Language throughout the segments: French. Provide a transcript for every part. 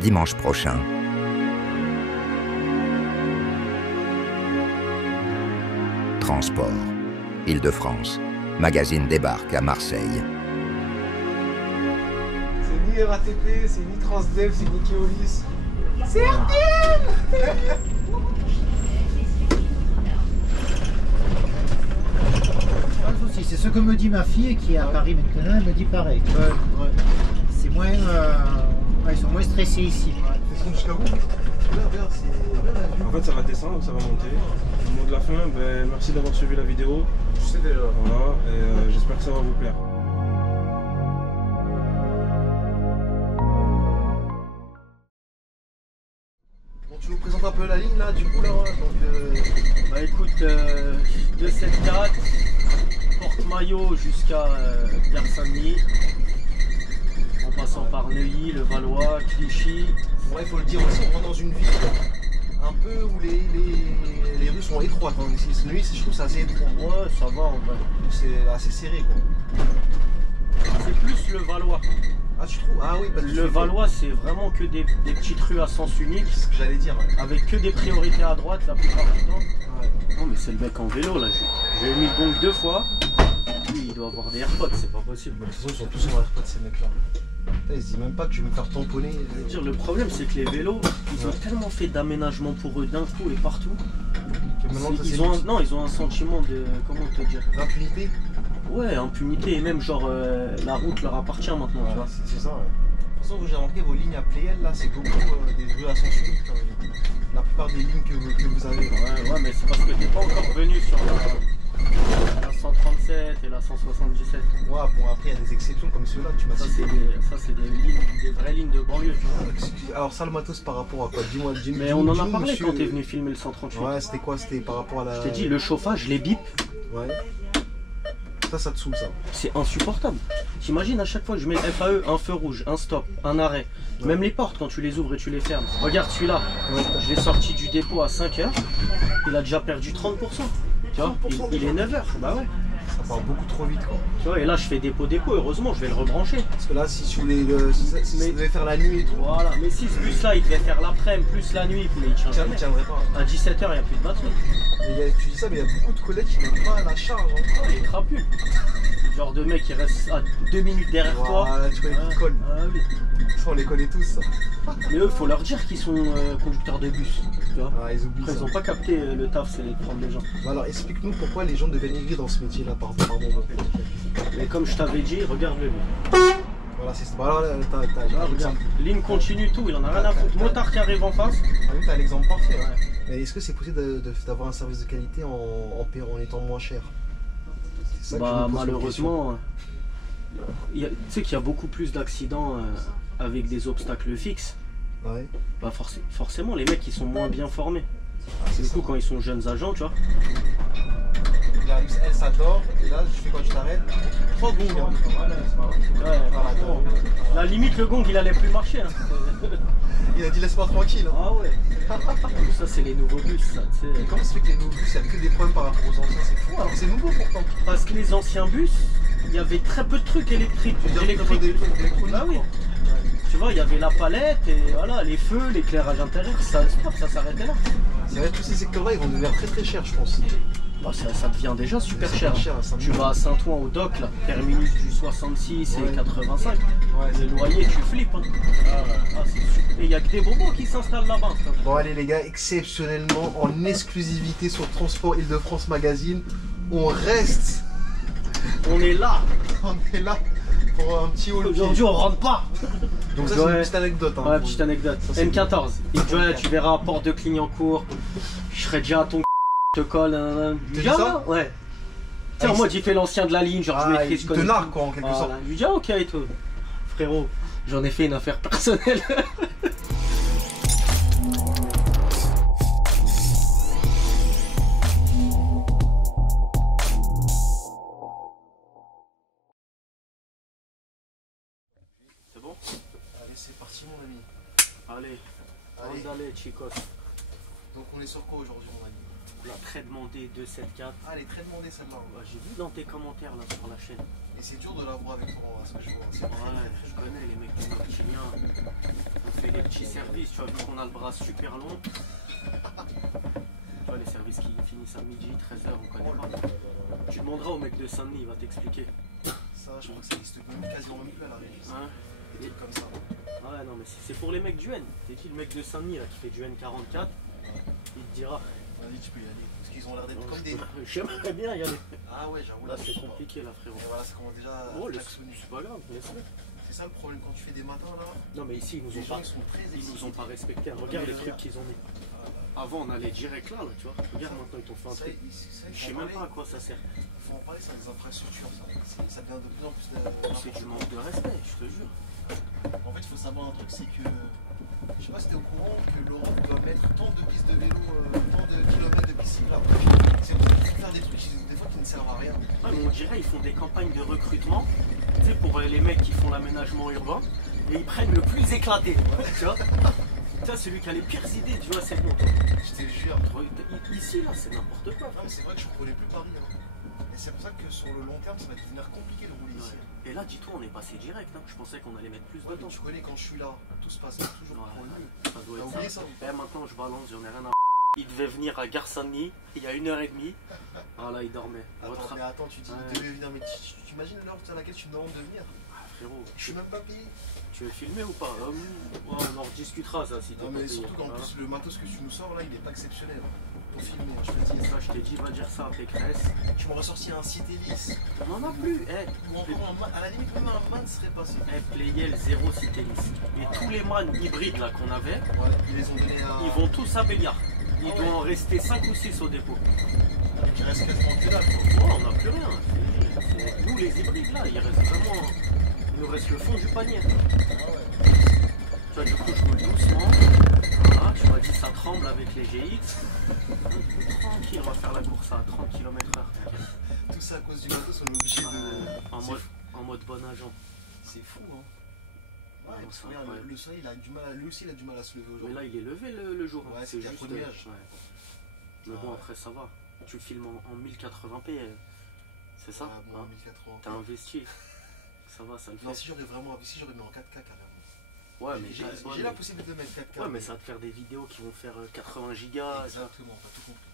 dimanche prochain. Transport, Île-de-France. Magazine débarque à Marseille. C'est ni RATP, c'est ni Transdev, c'est ni Keolis. C'est RTL. C'est ce que me dit ma fille qui est à Paris maintenant, elle me dit pareil. Ouais. C'est moins, ils sont moins stressés ici. Descends jusqu'à où? Regarde, c'est... En fait, ça va descendre, ça va monter. Au moment de la fin, ben, merci d'avoir suivi la vidéo. Je sais déjà. Voilà, et j'espère que ça va vous plaire. Bon, tu nous présentes un peu la ligne là, du coup là. Donc, Bah écoute, 274, Porte-Maillot jusqu'à Gare Saint-Denis, en passant par Neuilly, le Valois, Clichy. ouais, il faut le dire aussi, on rentre dans une ville un peu où les rues sont étroites. Hein. Ici, Neuilly, je trouve que c'est assez étroit. Ouais, ça va en vrai. C'est assez serré quoi. C'est plus le Valois. Ah, tu trouves? Ah oui, parce que Le Valois, c'est vraiment que des petites rues à sens unique, c'est ce que j'allais dire. Ouais. avec que des priorités à droite la plupart du temps. Ouais. Non mais c'est le mec en vélo là, j'ai mis le gong 2 fois. Lui il doit avoir des AirPods, c'est pas possible. De toute façon, ils sont tous en AirPods ces mecs là. Ils se disent même pas que je vais me faire tamponner. Je veux dire, le problème c'est que les vélos, ils ont tellement fait d'aménagement pour eux d'un coup et partout. Que maintenant, ça, Ils ont un sentiment de, comment te dire, l'impunité. ouais, impunité, et même genre la route leur appartient maintenant, tu vois. C'est ça, ouais. De toute façon, j'ai remarqué vos lignes à Playel là, c'est beaucoup des rues à sens unique. La plupart des lignes que vous avez. Ouais, mais c'est parce que t'es pas encore venu sur la 137 et la 177. Ouais, bon, après, il y a des exceptions comme ceux-là, tu m'as Ça, cité. c'est des vraies lignes de banlieue, tu vois. Alors, ça, le matos par rapport à quoi? Dis-moi, Mais on en a parlé quand t'es venu filmer le 138. Ouais, c'était quoi? C'était par rapport à la. Je t'ai dit, le chauffage, les bips, Ouais. Ça te saoule ça. c'est insupportable. T'imagines à chaque fois que je mets le FAE, un feu rouge, un stop, un arrêt. Ouais. Même les portes quand tu les ouvres et tu les fermes. Regarde celui-là, Ouais. je l'ai sorti du dépôt à 5h, il a déjà perdu 30%. Tu vois, 30% il est 9h. Bah ouais. Ça part beaucoup trop vite quoi. Tu vois, et là je fais dépôt, heureusement je vais le rebrancher. Parce que là, si tu voulais si Mais- tu devais faire la nuit et tout, Voilà, mais si ce bus là il devait faire l'après-midi plus la nuit, mais il tient il jamais. tiendrait pas. À 17h il n'y a plus de batterie. Mais tu dis ça, mais il y a beaucoup de collègues qui n'ont pas la charge. Hein. Il est trapu. Genre de mec qui reste à 2 minutes derrière toi. Voilà, tu connais qui colle. Ah oui. Ça, on les connaît tous. Ça. Mais eux, faut leur dire qu'ils sont conducteurs de bus. Tu vois. Ah, ils oublient Après, ça. ils ont pas capté le taf, c'est de prendre les gens. Bah alors, explique-nous pourquoi les gens devaient migrer dans ce métier-là par moment. Mais comme je t'avais dit, regarde-le. Voilà, c'est ça. Bah alors, là, t'as Là, regarde. l'exemple. Ligne continue, tout, il en a rien à foutre. Motard qui arrive en face. T'as l'exemple parfait. Ouais. Mais est-ce que c'est possible d'avoir un service de qualité en étant moins cher? C'est ça que je me Bah, pose comme malheureusement, tu sais qu'il y a beaucoup plus d'accidents avec des obstacles fixes. question. Ouais. Bah, forcément, les mecs ils sont moins bien formés. C'est Du ça. coup, quand ils sont jeunes agents, tu vois. Elle s'attend, et là, tu fais quand tu t'arrêtes 3 secondes. Ouais, franchement, la limite, le gong il allait plus marcher. Hein. Il a dit laisse-moi tranquille. Hein. Ah ouais. Ça, c'est les nouveaux bus, ça, tu sais. Comment ça fait que les nouveaux bus, il n'y a que des problèmes par rapport aux anciens? C'est fou, alors que c'est nouveau pourtant. Parce que les anciens bus, il y avait très peu de trucs électriques. Tu veux dire que des trucs électroniques? Bah oui. quoi. Tu vois, il y avait la palette et voilà, les feux, l'éclairage intérieur, ça s'arrêtait là. C'est vrai que tous ces secteurs-là, ils vont devenir très très chers, je pense. Bah, ça devient déjà super C'est cher. cher, ça Tu me- vas à Saint-Ouen au dock, là, terminus du 66 Ouais. et 85. Ouais, Les loyers, tu flippes. Hein. Ah, c'est super. Et il y a que des bobos qui s'installent là-bas. Bon allez les gars, exceptionnellement en exclusivité sur Transport Île-de-France Magazine, on reste, On est là. on est là pour un petit haul. Aujourd'hui, on rentre pas. Donc ça c'est Ouais. une petite anecdote. Hein, Ouais, pour- petite anecdote. Ça, c'est M14. Il dit, ouais, tu verras, porte de Clignancourt. Je serai déjà à ton te colle. Tu dis ça? Ouais. Tiens, Ah, moi, j'ai fait l'ancien de la ligne, genre je Ah, maîtrise, il je te connais nargue tout. quoi en quelque Voilà. sorte. Je lui dis, ah, ok, et tout. Frérot, j'en ai fait une affaire personnelle. C'est bon? Allez c'est parti mon ami. Allez, Allez. andale, chicos. Donc on est sur quoi aujourd'hui mon ami? La très demandée 274. Ah elle est très demandée celle-là. Bah, j'ai vu dans tes commentaires là sur la chaîne. Et c'est dur de la voir avec toi, ce que je vois. C'est Ouais, je connais les mecs du Martiniens. On fait fait des petits services, tu vois, vu qu'on a le bras super long. Tu vois, les services qui finissent à midi, 13h, on connaît pas. Tu demanderas au mec de Saint-Denis, il va t'expliquer. Ça, je crois que ça existe même quasiment même plus à la régie. Hein? Des trucs comme ça. Ouais, non, mais c'est pour les mecs du N. T'es qui le mec de Saint-Denis là qui fait du N44? Il te dira. Vas-y, tu peux y aller. Parce qu'ils ont l'air d'être comme des. J'aimerais bien y aller. Ah ouais, j'avoue, Là, là, c'est compliqué là, frérot. Et voilà, ça commence déjà Oh, à c'est klaxonner. pas grave, laisse-le. C'est ça le problème quand tu fais des matins là. Non, mais ici, ils nous Les ont gens pas. ils sont très Ils nous ont excités. pas respecté. Regarde les trucs qu'ils ont mis. Avant, on allait direct là, tu vois. Regarde maintenant, ils t'ont fait un Ça, truc. il Je sais même pas à quoi ça sert. faut en parler, c'est des infrastructures, ça. Ça devient de plus en plus C'est du manque de respect, je te jure. En fait, il faut savoir un truc, c'est que. Je sais pas si t'es au courant que l'Europe doit mettre tant de pistes de vélo, tant de kilomètres de pistes cyclables. C'est pour ça qu'il faut faire des trucs des fois qui ne servent à rien. Ouais, mais on dirait ils font des campagnes de recrutement, tu sais, pour les mecs qui font l'aménagement urbain, et ils prennent le plus éclaté, tu vois. Tu vois, celui qui a les pires idées, tu vois, c'est bon. Toi. Je te jure. Ici, là, c'est n'importe quoi. Non, mais c'est vrai que je ne connais plus Paris. Hein. Et c'est pour ça que sur le long terme, ça va devenir compliqué de rouler ici. Et là, dis-toi, on est passé direct. Hein. Je pensais qu'on allait mettre plus Ouais, de mais temps. tu connais, quand je suis là, tout se passe toujours Ouais, pour lui. ça doit T'as être oublié ça. ça ou Et maintenant, je balance, j'en ai rien à. Il devait venir à Gare Saint-Denis il y a 1h30. Ah là, il dormait. Attends, mais attends, tu dis, Ouais. il devait venir, mais tu imagines l'heure à laquelle tu me demandes de venir? Ah, frérot, Je suis même pas payé. tu veux filmer ou pas? Ouais, on en rediscutera ça si t'es Non, pas mais payé. surtout qu'en Voilà. plus, le matos que tu nous sors là, il est pas exceptionnel. Hein. Pour filmer, je te dis. Ça, je t'ai dit, va dire ça à Pécresse. Tu m'aurais sorti un Citélis. On en a plus, Ou encore à la limite, même un man serait passé. Playel 0 Citélis. Et tous les man hybrides là qu'on avait, Ouais, ils les ont donnés à. ils vont tous à Béliard. Il Ah doit ouais. en rester 5 ou 6 au dépôt. Il reste quasiment que dalle. Quoi. Oh, on n'a plus rien. Nous, les hybrides là, il reste vraiment. Il nous reste le fond du panier. Ah ouais. Tu vois, du coup, je roule doucement. Voilà, tu m'as dit ça tremble avec les GX. Tranquille, on va faire la course à 30 km/h. Tout ça à cause du matos, on est obligé de. En mode bon agent. C'est fou, hein. Ouais, Ouais, parce c'est que regarde, incroyable. le soleil, il a du mal, lui aussi, il a du mal à se lever Mais aujourd'hui. là, il est levé le jour. Ouais, c'est c'est juste. un peu nuage. Ouais. Mais bon, après, ça va. Tu filmes en 1080p. C'est ça, Ah, bon, hein. 1080. T'as investi. Ça va, ça le fait. Non, si j'aurais vraiment investi, j'aurais mis en 4K carrément. Ouais, mais J'ai la possibilité de mettre 4K. Ouais, mais ça va te faire des vidéos qui vont faire 80 gigas. Exactement, t'as tout compris.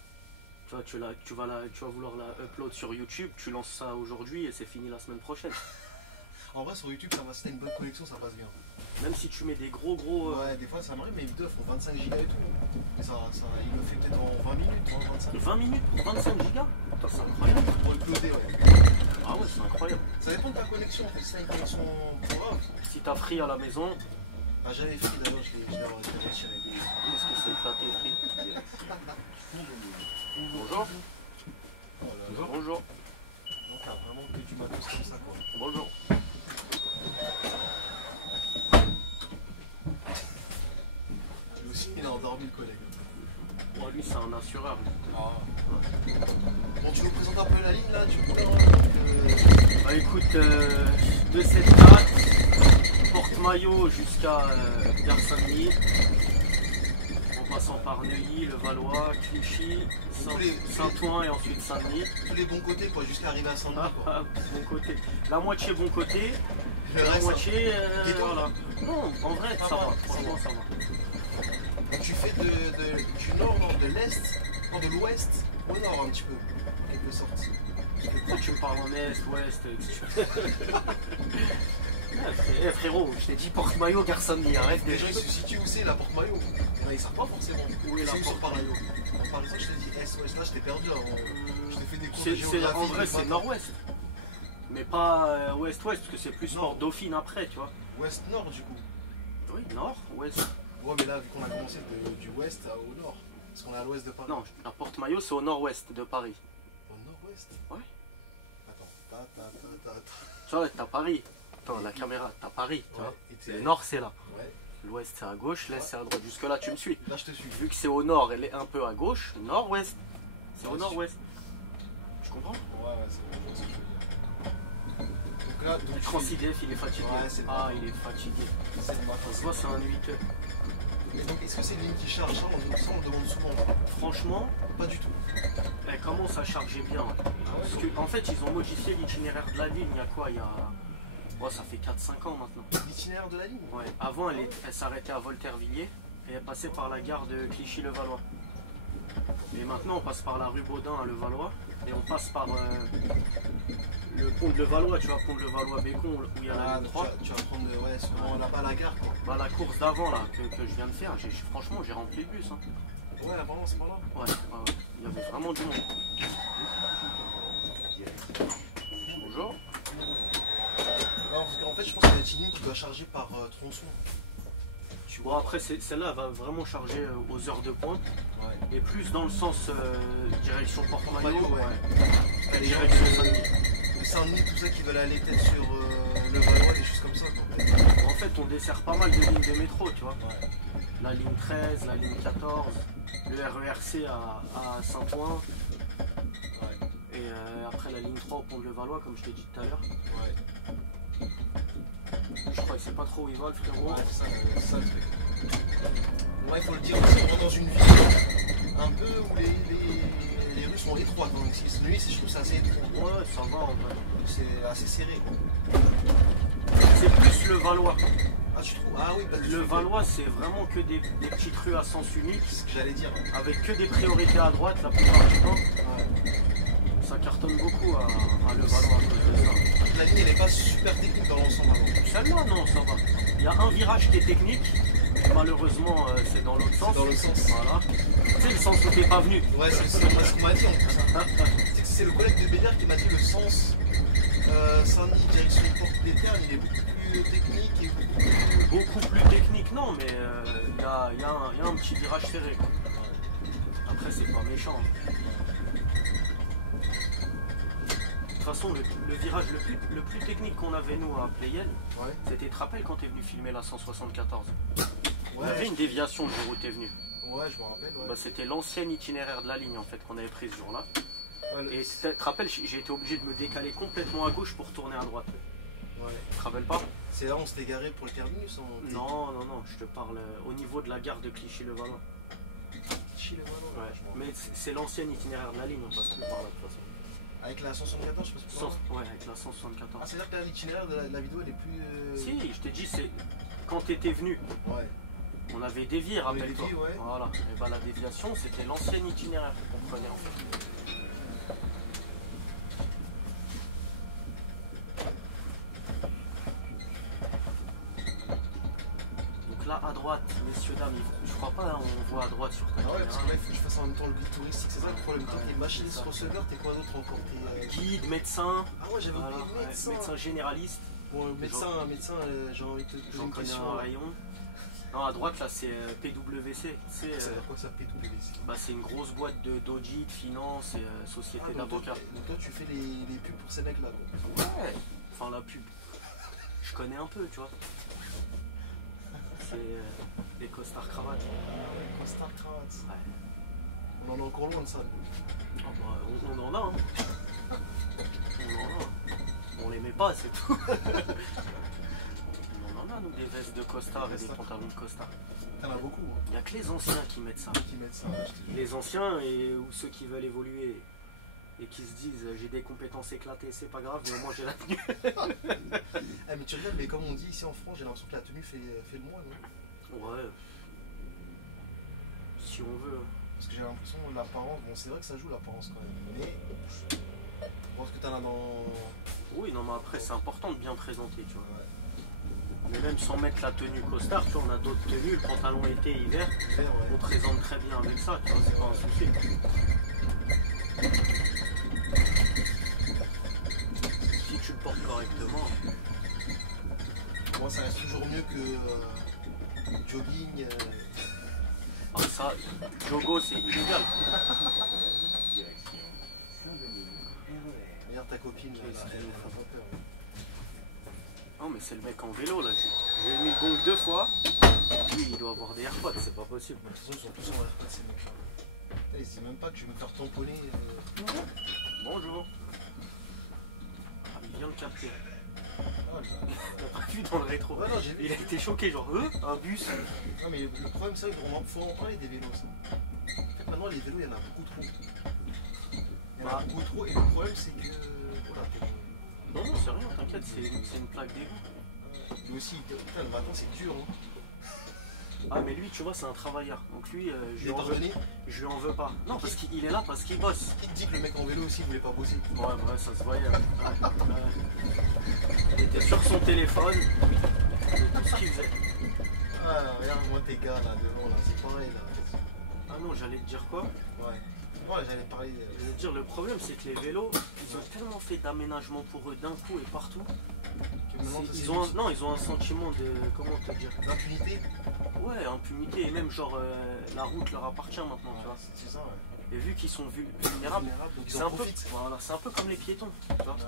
Tu vois, tu vas vouloir la upload sur YouTube, tu lances ça aujourd'hui et c'est fini la semaine prochaine. En vrai, sur YouTube, ça va, si t'as une bonne connexion, ça passe bien. Même si tu mets des gros. Ouais, des fois, ça m'arrive, mes vidéos font 25 gigas et tout. Mais ça, il le fait peut-être en 20 minutes, hein, 25. 20 minutes pour 25 gigas. Putain, c'est incroyable. Pour le closer, ouais. Ah ouais, c'est incroyable. Ça dépend de ta connexion, en fait. Si t'as une connexion pro, Si t'as free à la maison, ah, j'avais Free d'ailleurs, je l'ai retiré. est-ce que c'est éclaté free? Bonjour. Oh là là. Bonjour. Donc, t'as vraiment que du matos comme ça, quoi. Bonjour. Lui aussi, il a endormi le collègue. Bon, lui, c'est un assureur. Bon, tu nous présentes un peu la ligne là, du coup, là. Bah écoute, de cette date, Porte-Maillot jusqu'à Gare Saint-Denis, en passant par Neuilly, le Valois, Clichy, Saint-Ouen et ensuite Saint-Denis. Tous les bons côtés, quoi, jusqu'à arriver à Saint-Denis, quoi. Bon côté. La moitié bon côté, Le la reste, moitié. Et toi Voilà. Non, en vrai, ça va. Franchement, ça va. donc tu fais du nord, de l'est, non, de l'ouest au nord un petit peu, en quelque sorte. Pourquoi tu me parles en est, ouest, Eh frérot, je t'ai dit Porte-Maillot, Gare Saint-Denis, arrête Les déjà. gens ils se situent où c'est la porte maillot. Ils savent pas forcément où est la porte maillot. Par exemple, je t'ai dit est-ouest, là je t'ai perdu avant. Je t'ai fait des cours de géographie. En vrai, c'est nord-ouest. Mais pas ouest-ouest, parce que c'est plus Non. Port Dauphine après, tu vois. Ouest-nord du coup. Oui, nord, ouest. Ouais, mais là, vu qu'on a commencé du ouest au nord, parce qu'on est à l'ouest de Paris. Non, la Porte-Maillot, c'est au nord-ouest de Paris. Au nord-ouest. Ouais. Attends, Tu vois, t'as Paris. Attends, la caméra, t'as Paris, tu vois. Ouais, et t'es- Le nord, c'est là. Ouais, L'ouest, c'est à gauche, l'est, c'est à droite. Jusque-là, tu me suis. là je te suis. Vu que c'est au nord, elle est un peu à gauche, nord-ouest. C'est au Ouais, nord-ouest. Tu comprends? Ouais, c'est bon, je vois ce que tu veux dire. Donc là, donc, Transidef, il est fatigué. Ouais, c'est Ah, bon. il est fatigué. c'est le matin. Ça se voit, c'est un 8 heures. Mais donc, est-ce que c'est une ligne qui charge ça on le demande souvent. Franchement, Pas du tout. elle commence à charger bien. Parce que, en fait, ils ont modifié l'itinéraire de la ligne il y a quoi? Il y a Ouais, ça fait 4-5 ans maintenant. L'itinéraire de la ligne. Ouais. Avant, elle s'arrêtait à Voltaire-Villiers et elle passait par la gare de Clichy-le-Valois. Et maintenant, on passe par la rue Baudin à Levallois et on passe par le pont de Levallois, tu vois, pont de Levallois-Bécon où il y a la ligne 3. Tu vas prendre ouais, sûrement là-bas la gare quoi. Bah, la course d'avant là que je viens de faire, franchement, j'ai rempli le bus. Hein. Ouais, avant, c'est par là. Ouais, il y avait vraiment du monde. Bonjour. Alors, en fait, je pense que c'est la ligne qui doit charger par tronçon. Bon, après, celle-là va vraiment charger aux heures de pointe Ouais. et plus dans le sens direction Port-Maillot, Ouais. Parce que les gens direction Saint-Denis. de Saint-Denis, tout ça qui veulent aller peut-être sur le Valois, des choses comme ça. Quoi. En fait, on dessert pas mal de lignes de métro, tu vois. Ouais. La ligne 13, la ligne 14, le RERC à Saint-Ouen. Ouais. Et après la ligne 3 au pont de Levallois, comme je t'ai dit tout à l'heure. Ouais. Je crois que c'est pas trop où ils veulent, frérot. Ouais, c'est ça le truc. Ouais, il faut le dire aussi, on rentre dans une ville un peu où les rues sont étroites. Donc, cette nuit, je trouve que c'est assez étroit. Ouais, ça va en vrai. C'est assez serré. Quoi. C'est plus le Valois. Ah, tu trouves? Ah oui, bah, Le Valois, c'est vraiment que des petites rues à sens unique, c'est ce que j'allais dire. avec que des priorités à droite la plupart du temps. Ouais. Ça cartonne beaucoup à Le Valois à cause de ça. La ligne, elle n'est pas super technique dans l'ensemble. Celle-là, non, ça va. Il y a un virage qui est technique. Malheureusement, c'est dans l'autre sens. Dans l'autre sens. Voilà. Tu sais, le sens où t'es pas venu. Ouais, c'est ce qu'on m'a dit en plus. Hein. C'est le collègue de Béliard qui m'a dit le sens Saint-Denis, direction Porte des Ternes, il est beaucoup plus technique et Beaucoup plus technique, non, mais il y a un petit virage serré. Quoi. Après, c'est pas méchant. De toute façon, le virage le plus technique qu'on avait, nous, à Playel, Ouais. c'était, tu te rappelles quand t'es venu filmer la 174 On Ouais, avait une déviation le jour où t'es venu. ouais, je me rappelle. Ouais. Bah, c'était l'ancien itinéraire de la ligne, en fait, qu'on avait pris ce jour-là. Ouais, Et tu te rappelles, j'ai été obligé de me décaler complètement à gauche pour tourner à droite. ouais. Tu te rappelles pas? C'est là où on s'était garé pour le terminus. Non, je te parle au niveau de la gare de Clichy-le-Valois. Chile, Ouais. Mais c'est l'ancien itinéraire de la ligne, on passe plus par là de toute façon. Avec la 174, je pense que Ouais, avec la 174. Ah, c'est-à-dire que là, l'itinéraire de la vidéo, elle est plus. Si, je t'ai dit, c'est quand t'étais venu, Ouais. on avait dévié, On avait rappelle-toi. dévié, ouais. Voilà. Et bah la déviation, c'était l'ancien itinéraire qu'on prenait en fait. Donc là, à droite, messieurs, dames, je crois pas, hein, on voit à droite sur ta Ah ouais, parce que caméra. là, il faut que je fasse en même temps le guide touristique, c'est ça le problème. Toi, t'es machiniste receveur, t'es quoi d'autre encore? Guide, médecin, Ah ouais, j'avais voilà, oublié ouais, médecin. médecin généraliste, Bon, médecin, j'ai envie de te poser j'en une connais question. un rayon. Non, à droite, là, c'est PWC. C'est Ça veut dire quoi ça, PWC? bah, c'est une grosse boîte d'audit, de finance et société Ah, donc, d'avocats. donc toi, tu fais les pubs pour ces mecs-là, quoi. Ouais, enfin la pub. Je connais un peu, tu vois. C'est les costards cravates. Ah ouais, costard cravate. Ouais. On en est encore loin de ça. Ah bah, on en a, hein. On en a. On les met pas, c'est tout. On en a, nous, des vestes de costard et des pantalons de costard. T'en as beaucoup, hein, Il n'y a que les anciens qui mettent ça. qui mettent ça. Je te dis. Les anciens ou ceux qui veulent évoluer et qui se disent j'ai des compétences éclatées, c'est pas grave, mais moi j'ai la tenue. Eh, mais tu regardes, mais comme on dit ici en France, j'ai l'impression que la tenue fait le moine. Non? Ouais. Si on veut. Parce que j'ai l'impression que l'apparence, bon, c'est vrai que ça joue l'apparence quand même. Mais je pense que t'en as dans. Oui, non, mais après c'est important de bien présenter, tu vois. Ouais. Mais même sans mettre la tenue costard, tu vois, on a d'autres tenues, le pantalon été, hiver, Vert, on ouais. présente très bien avec ça, tu vois, c'est pas un souci. Si tu le portes correctement, Moi, ça reste toujours mieux que jogging. ah, ça, Jogo c'est illégal. Regarde ta copine, là, Qu'est-ce qu'il elle nous a faut pas peur. Non, mais c'est le mec en vélo là, j'ai mis le gong 2 fois. Lui, il doit avoir des AirPods, c'est pas possible. De toute façon, ils sont tous en AirPods, ces mecs-là. Ils se disent même pas que je vais me faire tamponner. Bonjour. Ah, il vient de capter. Ah, T'as pas vu dans le rétro. Ouais, non, j'ai vu. Il a été choqué, genre, un bus. Non, mais le problème, c'est qu'il faut en parler des vélos, ça. En fait, maintenant, les vélos, il y en a beaucoup trop. Il y en a Bah. beaucoup trop, et le problème, c'est que. Voilà, Non, non, c'est rien, t'inquiète, c'est une plaque d'égout. Lui aussi, putain, le matin c'est dur. Hein. Ah, mais lui, tu vois, c'est un travailleur. Donc lui, Il est pardonné. je lui en veux pas. Non, parce qu'il est là, parce qu'il bosse. Qui te dit que le mec en vélo aussi voulait pas bosser? Ouais, ça se voyait. Il était sur son téléphone. C'est tout ce qu'il faisait. Ah, regarde, moi tes gars là devant, là, c'est pareil là. Ah non, j'allais te dire quoi? Ouais. Ouais, j'allais parler. Je veux dire, le problème, c'est que les vélos, ils ont tellement fait d'aménagement pour eux d'un coup et partout. Que maintenant, ça, Ils ont non, ils ont un sentiment de, comment te dire? d'impunité. Ouais, impunité, et même genre la route leur appartient maintenant, tu vois. C'est ça, ouais. Et vu qu'ils sont vulnérables, Donc ils c'est en un peu, profitent. voilà, c'est un peu comme les piétons, tu vois. Ouais.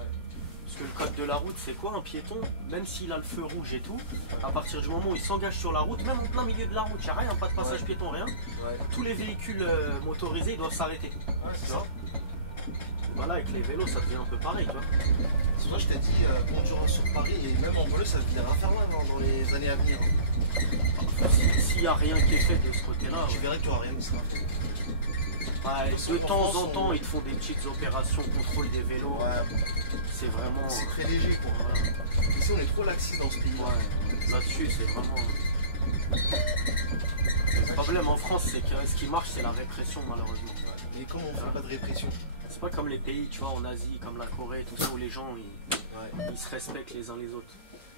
Parce que le code de la route, c'est quoi un piéton? Même s'il a le feu rouge et tout, à partir du moment où il s'engage sur la route, même en plein milieu de la route, il n'y a rien, pas de passage piéton, rien. Ouais. Tous les véhicules motorisés, ils doivent s'arrêter. Ouais, c'est Tu ça. vois. Voilà, avec les vélos, ça devient un peu pareil, tu vois. C'est pour ça que je t'ai dit, conduire sur Paris et même en banlieue, ça devient infernal hein, dans les années à venir. Hein. S'il n'y a rien qui est fait de ce côté-là, Tu verras que tu n'auras rien qui sera fait. de temps en temps, ils te font des petites opérations contrôle des vélos. Ouais, C'est vraiment. c'est très léger quoi. Voilà. Ici, on est trop laxiste dans ce pays. Ouais, là-dessus, c'est vraiment. Le problème en France, c'est que ce qui marche, c'est la répression, malheureusement. Mais comment on fait pas de répression? C'est pas comme les pays, tu vois, en Asie, comme la Corée, tout ça, où les gens, Ouais. ils se respectent les uns les autres.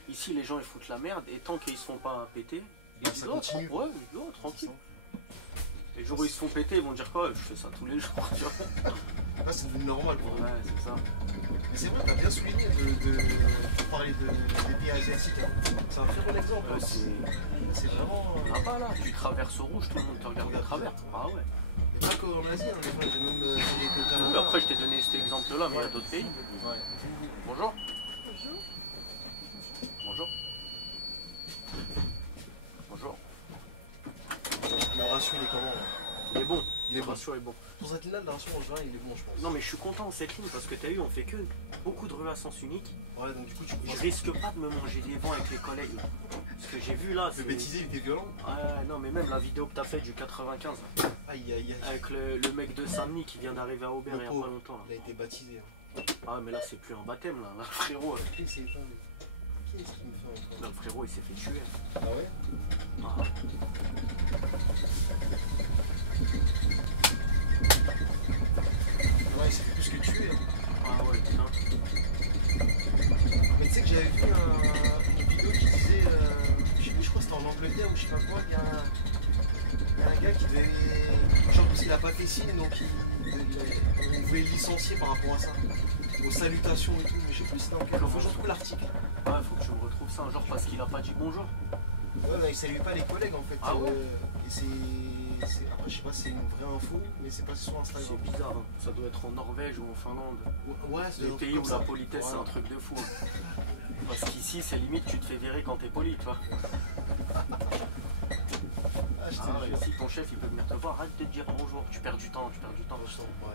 Ici, les gens, ils foutent la merde, et tant qu'ils se font pas péter, ils Ça disent, continue. ouais, tranquille. Les jours où ils se font péter, ils vont dire quoi? Je fais ça tous les jours, tu vois. Là, c'est devenu normal quoi. Ouais, c'est ça. Mais c'est vrai, t'as bien souligné de parler des pays asiatiques. Hein. C'est un très bon exemple. Ouais, hein. C'est vraiment. Là-bas, là, tu traverses au rouge, tout le monde te regarde de travers. Ah ouais. Mais pas qu'en Asie, hein, des fois, j'ai même fait quelqu'un Oui, là-bas. après, je t'ai donné cet exemple-là, mais il y a d'autres pays. Ouais. Bonjour. Bonjour. Bonjour. Le ratio, il est comment là? Il est bon. Il est Le bon. ratio est bon. Pour cette ligne-là, le ratio en général, il est bon, je pense. Non, mais je suis content de cette ligne parce que t'as vu, on fait que beaucoup de rues à sens unique. Ouais, donc du coup, tu Je crois. risque pas de me manger des vents avec les collègues. Là. Parce que j'ai vu là. Le bêtisier, il était violent. Ouais, non, mais même la vidéo que t'as faite du 95 là, Aïe, aïe, aïe. avec le mec de Saint-Denis qui vient d'arriver à Aubert il y a pauvre. pas longtemps. Là. Il a été baptisé. Hein. Ah, mais là, c'est plus un baptême là. Là, le frérot, Qui c'est ça, lui? Qui est-ce qui me fait là, le frérot, il s'est fait tuer. Ah ouais? Ah. Ouais, il s'est fait plus que tuer. Hein. Ah ouais, putain. Mais tu sais que j'avais vu une vidéo qui disait, je crois que c'était en Angleterre ou je sais pas quoi, il y a un gars qui devait, genre parce qu'il a pas fait signe donc on voulait le licencier par rapport à ça, aux salutations et tout, mais je sais plus c'était dans quel, faut que je retrouve l'article. Ouais, faut que je me retrouve ça un jour parce qu'il a pas dit bonjour. Ouais, mais il salue pas les collègues en fait, Ah ouais. et après, je sais pas si c'est une vraie info, mais c'est passé sur Instagram. C'est bizarre, hein. Ça doit être en Norvège ou en Finlande. Ouais, c'est Les un truc pays comme où ça. la politesse c'est Voilà. un truc de fou. Hein. Parce qu'ici c'est limite tu te fais virer quand t'es poli, tu vois. Ah, je te Ah ouais, jure. ici ton chef il peut venir te voir, arrête de te dire bonjour, tu perds du temps, tu perds du temps. Ouais.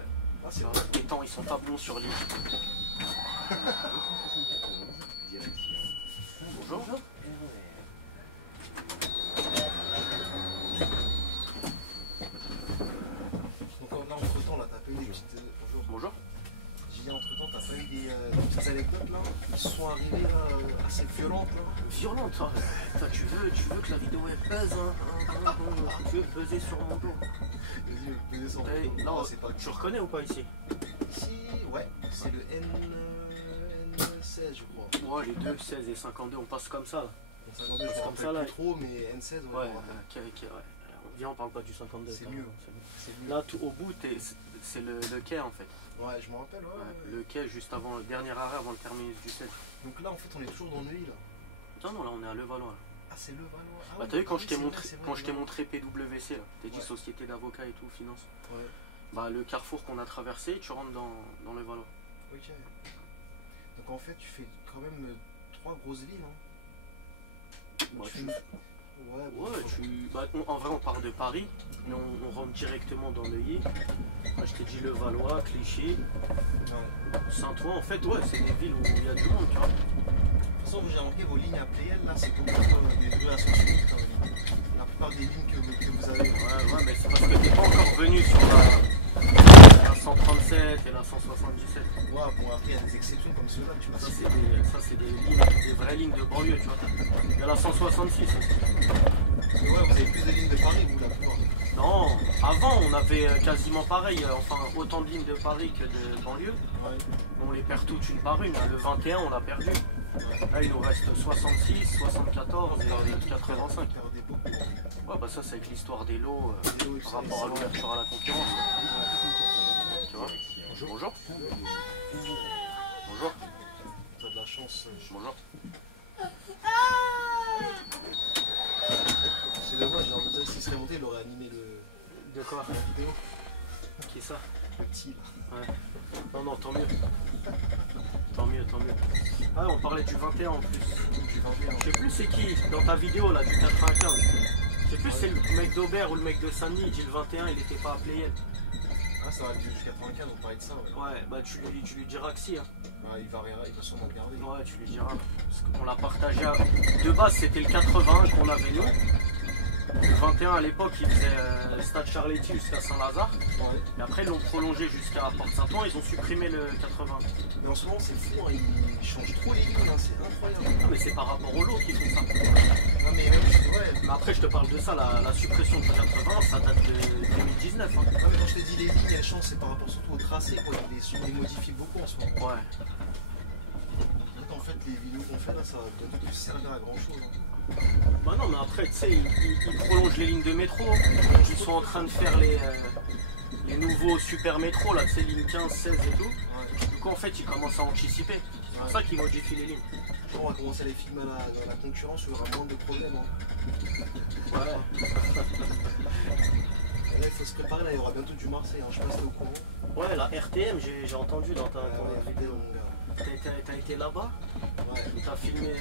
Ah, Tu c'est vois, vrai. les temps ils sont pas bons sur l'île. Bonjour. Donc là, entre temps, là, t'as pas eu des petites. Bonjour. Bonjour. J'ai dit entre temps, t'as pas eu des petites anecdotes là qui sont arrivées là, assez violentes là. Violente, toi. Toi, tu veux que la vidéo elle buzz, hein. Tu veux buzzer sur mon dos. Vas-y, descends. Hey, Non, non, c'est pas. tu reconnais ou pas ici? Ici, ouais, c'est le N16, je crois. Ouais, les deux, 16 et 52, on passe comme ça. Là. Bon, 52, je me Comme rappelle ça, là. plus trop, mais N16, ouais. Ouais, je me rappelle. ouais. Viens, on parle pas du 52. C'est ça, mieux. c'est mieux. C'est mieux. Là, tout au bout, c'est le quai en fait. Ouais, je me rappelle, ouais. Ouais, le quai juste avant le dernier arrêt avant le terminus du 16. Donc là, en fait, on est toujours dans Neuilly là. Non, là on est à Levallois. Là. Ah, c'est le Valois. Ah, Bah, oui, t'as vu quand oui, je t'ai c'est montré, vrai, c'est vrai, quand je t'ai ouais. montré PWC là, t'as dit Ouais. société d'avocats et tout, finance. Ouais, Bah, le carrefour qu'on a traversé, tu rentres dans Levallois. ok. Donc en fait, tu fais quand même 3 grosses villes. Hein. Bah, Tu- tu- Ouais, bon, Ouais, en vrai, on part de Paris, mais on rentre directement dans Neuilly. Moi, je t'ai dit Levallois, Clichy, Ouais. Saint-Ouen. En fait, ouais, c'est des villes où il y a du monde, tu vois. De toute façon, j'ai remarqué vos lignes à PL là, c'est comme des rues à sens unique. Hein. La plupart des lignes que vous avez. Ouais, mais c'est parce que t'es pas encore venu sur la 137 et la 177. Ouais, bon, après, il y a des exceptions comme ceux-là, tu vois. Ça, c'est des vraies lignes de banlieue, tu vois. Il y a la 166 aussi. Mais ouais, vous avez plus de lignes de Paris, vous, la plupart. Non, avant, on avait quasiment pareil, enfin, autant de lignes de Paris que de banlieue. Ouais. On les perd toutes une par une. Le 21, on l'a perdu. Là, il nous reste 66, 74 et 85. Ouais, bah ça, c'est avec l'histoire des lots par rapport à l'ouverture à la concurrence. Tu vois? Bonjour. Bonjour. T'as de la chance. Bonjour. C'est dommage, genre, peut-être s'il serait monté, il aurait animé De quoi? la vidéo. Qui est ça? Le petit, là. Ouais. Non, non, tant mieux. Tant mieux, tant mieux. Ah, on parlait du 21 en plus. Du 21. Je sais plus c'est qui dans ta vidéo là, du 95. Je sais plus c'est le mec d'Aubert ou le mec de Saint-Denis, il dit le 21, il était pas appelé hier. Ah, ça va du 95, on parlait de ça, ouais. Ouais, bah tu lui diras que si. Hein. Ah, il va sûrement regarder. Ouais, tu lui diras. Parce qu'on l'a partagé à... De base, c'était le 80 qu'on avait nous. Le 21 à l'époque, il faisait Stade Charletti jusqu'à Saint-Lazare. Ouais. Et après, ils l'ont prolongé jusqu'à Porte-Saint-Ouen, ils ont supprimé le 80. Mais en ce moment, c'est fou, hein, ils changent trop les lignes, hein, c'est incroyable. Non, mais c'est par rapport au lot qu'ils font ça. Non, mais même, ouais. Mais après, je te parle de ça, la suppression du 80, ça date de 2019. Hein. Ah, mais quand je t'ai dit les lignes, elles changent, c'est par rapport surtout au tracé, quoi. Ils les modifient beaucoup en ce moment. Ouais. Donc, en fait, les vidéos qu'on fait là, ça va peut-être plus servir à grand chose. Hein. Bah non, mais après, tu sais, ils prolongent les lignes de métro. Ils sont en train de faire les nouveaux super métros, là, tu sais, lignes 15, 16 et tout. Ouais. Du coup, en fait, ils commencent à anticiper. C'est pour ça qu'ils modifient les lignes. On va commencer à les filmer dans la concurrence, il y aura moins de problèmes. Hein. Ouais. Et là, il faut se préparer, là, il y aura bientôt du Marseille, hein. Je sais pas si t'es au courant. Ouais, la RTM, j'ai entendu dans ton vidéo. mon gars. T'as été là-bas? Ouais. T'as filmé.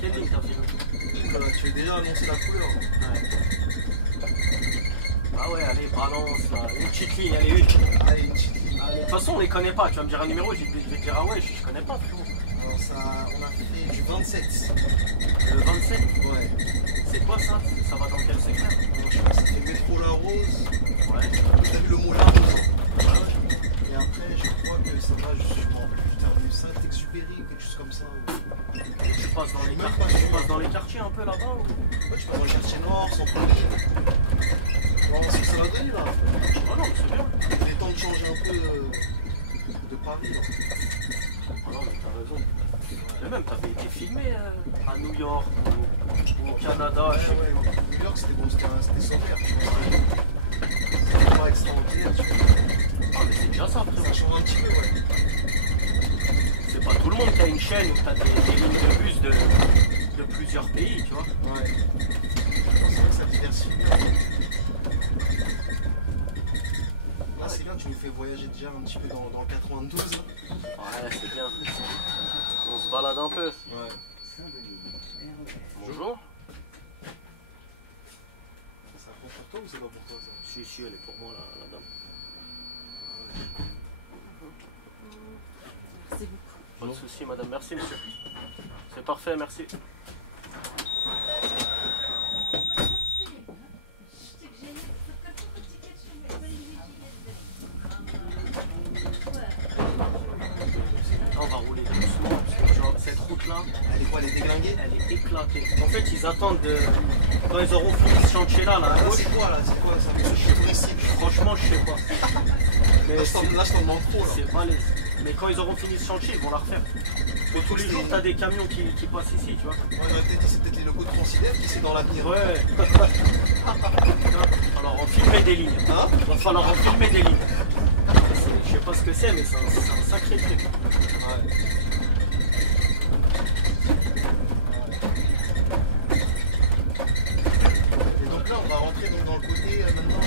Quelle ligne t'as filmé? Voilà, tu as déjà annoncé la couleur. Ouais. Ah ouais, allez, balance là. Une petite ligne, allez, une. Allez, une petite ligne. De toute façon, on les connaît pas. Tu vas me dire un numéro, je vais te dire ah ouais, je connais pas, frérot. Alors, ça, on a fait du 27. Le 27? Ouais. C'est quoi ça? Ça va dans quel secteur? Donc, je pense que ça fait métro La Rose. Ouais. T'as vu le mot La Rose? Et après, je crois que ça va justement. Putain, du Saint-Exupéry ou quelque chose comme ça. Tu passes dans les quartiers un peu là-bas ou... Ouais, tu peux dans le quartier nord, centre-ville. On va voir ce que ça va donner là. Ah non, mais c'est bien. Il est temps de changer un peu de Paris. Là. Ah non, mais t'as raison. Mais même, t'avais été filmé à New York ou au Canada. Je sais Ouais, ouais. New York, c'était bon, c'était sommaire. Tu vois. C'était pas extraordinaire. Tu vois. Ah, mais c'est déjà ça, frérot. Ça change un petit peu, ouais. C'est pas tout le monde qui a une chaîne où t'as des lignes de bus de plusieurs pays, tu vois. Ouais. C'est vrai que ça diversifie bien. Là, c'est bien, tu nous fais voyager déjà un petit peu dans 92. Ouais, c'est bien. On se balade un peu. Ouais. Bonjour. Ça prend pour toi ou c'est pas pour toi ça? Si, elle est pour moi, la dame. Merci beaucoup. Pas de soucis, madame. Merci, monsieur. C'est parfait, merci. Là, on va rouler doucement, parce que tu vois, cette route-là, Elle est quoi, elle est déglinguée? elle est éclatée. En fait, ils attendent de... Quand ils auront fini ce chantier-là, là, à Là, gauche, c'est quoi là? C'est quoi ça? C'est chez touristique. franchement, je sais pas. Mais Là, je t'en demande trop là. c'est balèze. Mais quand ils auront fini ce chantier, ils vont la refaire. Parce que tous les jours, t'as des camions qui passent ici, tu vois. Moi j'aurais peut-être dit c'est peut-être les locaux de Considère qui c'est dans l'avenir. Ouais. Alors, on filmer des lignes. Hein? Il va falloir en filmer des lignes. Je sais pas ce que c'est, mais c'est un sacré truc. Ouais. Et donc là on va rentrer donc, dans le côté maintenant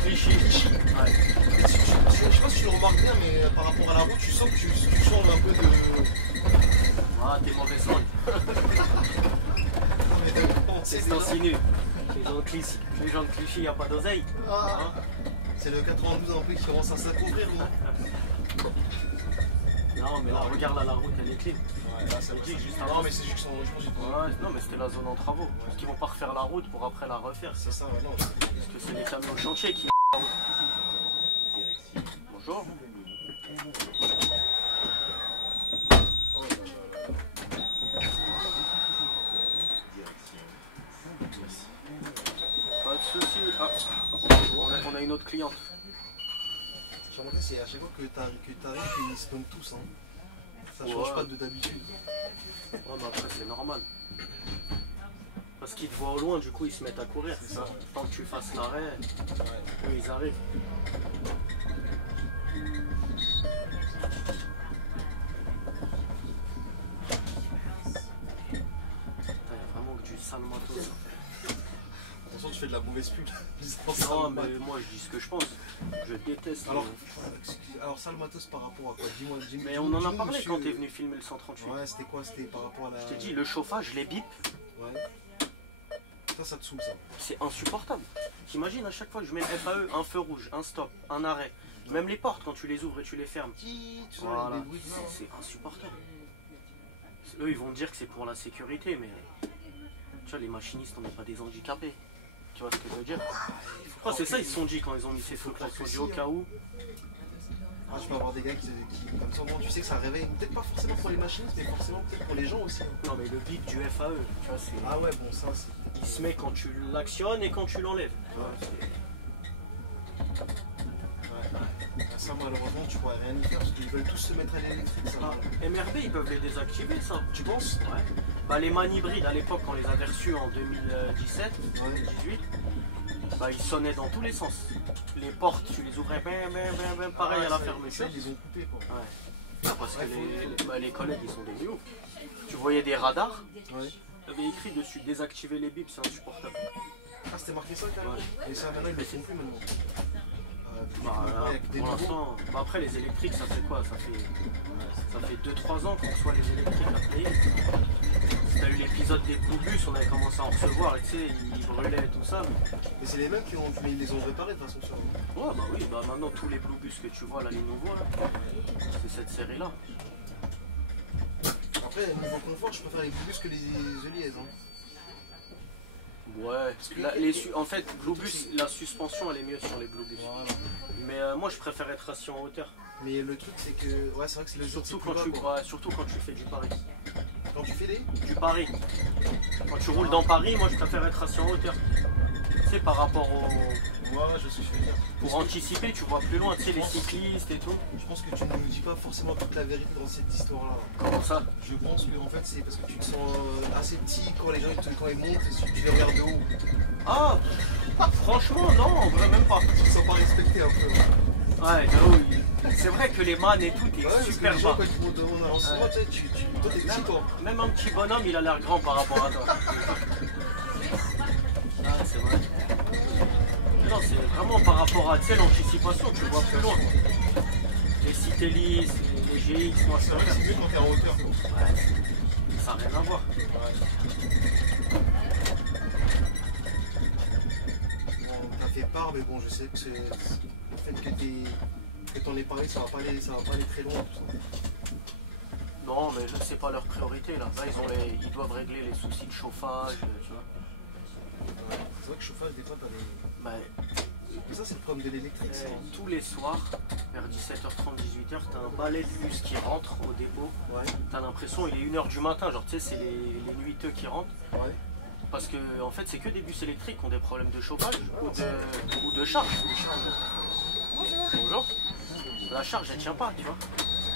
Clichy. Ouais. Et je sais pas si tu le remarques bien mais par rapport à la route tu sens que tu changes un peu de. Ah, t'es mauvais sang. Non, mais C'est insinue. Les gens de Clichy, y a pas d'oseille. Ah. C'est le 92 un peu qui commence à s'accouvrir non? Non, mais là, regarde là, la route, elle est clean. Ouais, là ça va. dit juste Non avant. mais c'est juste que je pense que Ouais, non, mais c'était la zone en travaux. Parce qu'ils vont pas refaire la route pour après la refaire. c'est ça, ouais, non. Parce que c'est les camions de chantier qui. Bonjour. Pas de soucis. Ah, on a une autre cliente. J'ai remarqué, c'est à chaque fois que t'arrives, qu'ils spawnent tous. Hein. Ça change Ouais. pas de d'habitude. Ouais, mais après, c'est normal. Parce qu'ils te voient au loin, du coup, ils se mettent à courir. C'est ça. Tant que tu fasses l'arrêt, eux, ils arrivent. Putain, y a vraiment que du sale matos. Attention, tu fais de la mauvaise pub. Non, mais moi, je dis ce que je pense. Je déteste. Alors ça, le matos par rapport à quoi? Dis-moi. Mais on en a parlé quand t'es venu filmer le 138. Ouais, c'était quoi? C'était par rapport à la... Je t'ai dit, le chauffage, les bips, Ouais. Ça te saoule ça. c'est insupportable. T'imagines, à chaque fois que je mets le FAE, un feu rouge, un stop, un arrêt. Même les portes, quand tu les ouvres et tu les fermes. Tu sais, Voilà. les bruits de main. C'est insupportable. Eux, ils vont dire que c'est pour la sécurité, mais tu vois, les machinistes, on n'est pas des handicapés. Tu vois ce que je veux dire? Oh, c'est ça, ils se sont dit quand ils ont mis ces trucs-là. Ils se sont dit au cas où. Ah, tu peux avoir des gars qui comme ça, au moins, tu sais que ça réveille, peut-être pas forcément pour les machinistes, mais forcément peut-être pour les gens aussi. Hein. Non, mais le bip du FAE, tu vois, c'est. Ah ouais, bon, ça c'est... Il se met quand tu l'actionnes et quand tu l'enlèves. Tu vois, Ouais. Ah, ça, malheureusement, tu pourrais rien y faire parce qu'ils veulent tous se mettre à l'électrique. Ça. Ah, MRB, ils peuvent les désactiver, ça. Tu penses? Ouais. Bah, les man hybrides, à l'époque, quand on les avait reçus en 2017, Ouais. 2018, bah, ils sonnaient dans tous les sens. Les portes, tu les ouvrais, pareil Ah, à la ça, fermeture. ça, ils les ont coupés quoi. Ouais. Ah, parce que Ouais, les collègues, ils sont des ouf. Tu voyais des radars, Ouais. il y avait écrit dessus désactiver les bips, c'est insupportable. Ah, c'était marqué ça carrément? Ouais. Et ça, maintenant, ils le font plus maintenant. Bah, là, avec des pour nouveaux. l'instant, bah, après les électriques, ça fait quoi? Ça fait 2-3 ans qu'on reçoit les électriques à payer. Si t'as eu l'épisode des Bluebus, on avait commencé à en recevoir et tu sais, ils brûlaient tout ça. Mais c'est les mêmes qui ont... Mais ils les ont réparés de toute façon sur eux. Ouais, bah oui, bah maintenant tous les Bluebus que tu vois là, les nouveaux là, c'est cette série là. Après, niveau confort, je préfère les Bluebus que les Eliez. Hein. Ouais, en fait, Bluebus, la suspension elle est mieux sur les Bluebus. Voilà. Mais moi je préfère être assis en hauteur. Mais le truc, c'est que... Ouais, c'est vrai que c'est le Surtout plus quand, bas, quoi. surtout quand tu fais du pari. Quand tu fais des... Du pari. Quand tu roules dans Paris, moi je préfère être assis en hauteur. Tu sais, par rapport au. Ouais, je sais ce que je veux dire. Pour anticiper, tu vois plus loin, tu sais, les cyclistes et tout. Je pense que tu ne nous dis pas forcément toute la vérité dans cette histoire-là. Comment ça? Je pense que en fait c'est parce que tu te sens assez petit quand les gens quand ils montent, tu les regardes de haut. Ah, franchement, non, en vrai, même pas. Tu te sens pas respecté un peu. Ouais, j'avoue, c'est vrai que les man et tout, t'es Ouais, parce que super les gens bas. quand ils montent devant un lancement, tu sais, toi t'es petit quoi. Même un petit bonhomme, il a l'air grand par rapport à toi. Ah, c'est vrai. Non, c'est vraiment par rapport à l'anticipation, tu vois plus loin. Les Citélis, les GX, moi C'est vrai que c'est mieux quand t'es en hauteur. Quoi. Ouais, ça n'a rien à voir. Bon, t'as fait part, mais bon, je sais que c'est le fait que t'en aies parlé, ça va pas aller très loin tout ça. Non, mais là, c'est pas leur priorité. Là, ils doivent régler les soucis de chauffage, tu vois. Ouais. C'est vrai que chauffage, des fois, t'as des... Bah, Mais ça, c'est le problème de l'électrique, ça. tous les soirs, vers 17h30, 18h, t'as un balai de bus qui rentre au dépôt. Ouais, T'as l'impression il est 1h du matin, genre tu sais, c'est les nuiteux qui rentrent. ouais. Parce que en fait, c'est que des bus électriques qui ont des problèmes de chauffage ou de charge. Bonjour. La charge, elle tient pas, tu vois.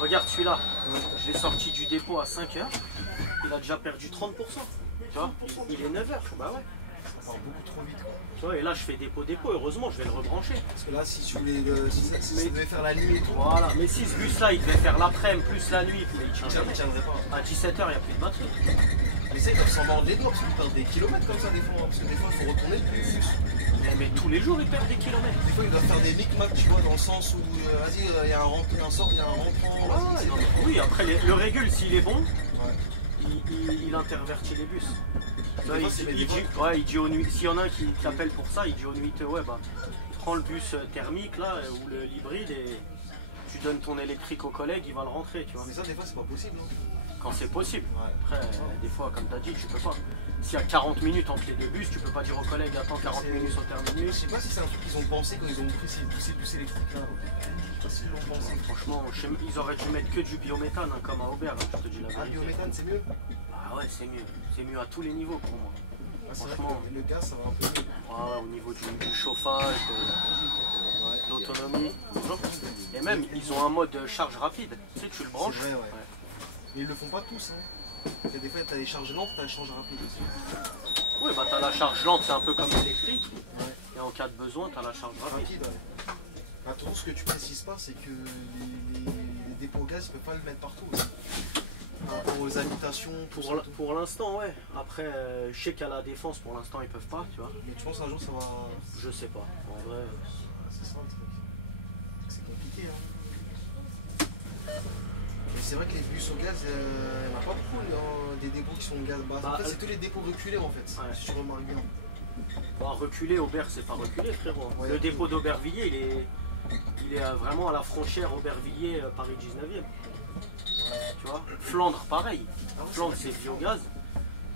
Regarde celui-là, je l'ai sorti du dépôt à 5h, il a déjà perdu 30%. Tu vois, il est 9h, bah ouais. Ça part beaucoup trop vite, quoi. Tu vois, et là je fais dépôt, heureusement, je vais le rebrancher. Parce que là, si tu voulais, si ça devait faire la nuit et tout, Voilà, mais si ce bus-là, il devait faire l'après-midi plus la nuit, mais il tient ça ne jamais. tiendrait pas. À 17h, il n'y a plus de batterie. Mais ça, ils doivent s'en mordre les doigts parce qu'ils perdent des kilomètres comme ça des fois. Hein, parce que des fois, il faut retourner le bus. Mais tous les jours, ils perdent des kilomètres. Des fois, ils doivent faire des micmacs, tu vois, dans le sens où, vas-y, il y a un rentrant, il y a un rentrant. Ah, vas-y, non, c'est- mais oui, après, le régule, s'il est bon, Ouais. il intervertit les bus. Des Là, fois, c'est- il des fois- dit, ouais, il dit aux nuits, s'il y en a un qui t'appelle pour ça, il dit aux nuiteux, ouais, bah, prends le bus thermique, là, ou l'hybride, et tu donnes ton électrique au collègue, il va le rentrer, tu vois. Mais ça, des fois, c'est pas possible. Non Quand c'est possible. ouais. Après, des fois, comme tu as dit, tu peux pas. s'il y a 40 minutes entre les deux bus, tu peux pas dire aux collègues attends 40 minutes au Je terminus. sais pas si c'est un truc qu'ils ont pensé quand ils ont pris ces bus électriques là. Je sais pas si ils l'ont pensé. Franchement, ils auraient dû mettre que du biométhane hein, comme à Aubert, hein, je te dis la Ah, vérité. biométhane c'est mieux? Ah ouais, c'est mieux. C'est mieux à tous les niveaux pour moi. Ah, c'est vrai Franchement. que le gaz ça va un peu mieux. Ouais, au niveau du chauffage, de l'autonomie. Et même, ils ont un mode charge rapide. Tu sais, tu le branches. C'est vrai, ouais. Mais ils le font pas tous. Hein. Parce que des fois, t'as les charges lentes, t'as les charges rapides aussi. Oui, bah t'as la charge lente, c'est un peu comme l'électrique. Ouais. Et en cas de besoin, t'as la charge rapide. Rapide, ouais. Attention, ce que tu précises pas, c'est que les dépôts gaz, ils peuvent pas le mettre partout aussi. Par rapport aux habitations, tout ça, tout. Pour l'instant, ouais. Après, je sais qu'à la défense, pour l'instant, ils peuvent pas, tu vois. Mais tu penses un jour ça va. Je sais pas. En vrai. C'est ça le truc. C'est compliqué, hein. Mais c'est vrai que les bus au gaz, il n'y en a pas beaucoup dans des dépôts qui sont au gaz bas. Bah, En fait, c'est que les dépôts reculés en fait, Ouais. si tu remarques bien. Bon, reculer, Aubert, c'est pas reculé, frérot. Ouais. Le dépôt d'Aubervilliers, il est vraiment à la frontière Aubervilliers, Paris 19e. Tu vois. Flandre, pareil. Ah ouais, Flandre, vrai c'est que- biogaz.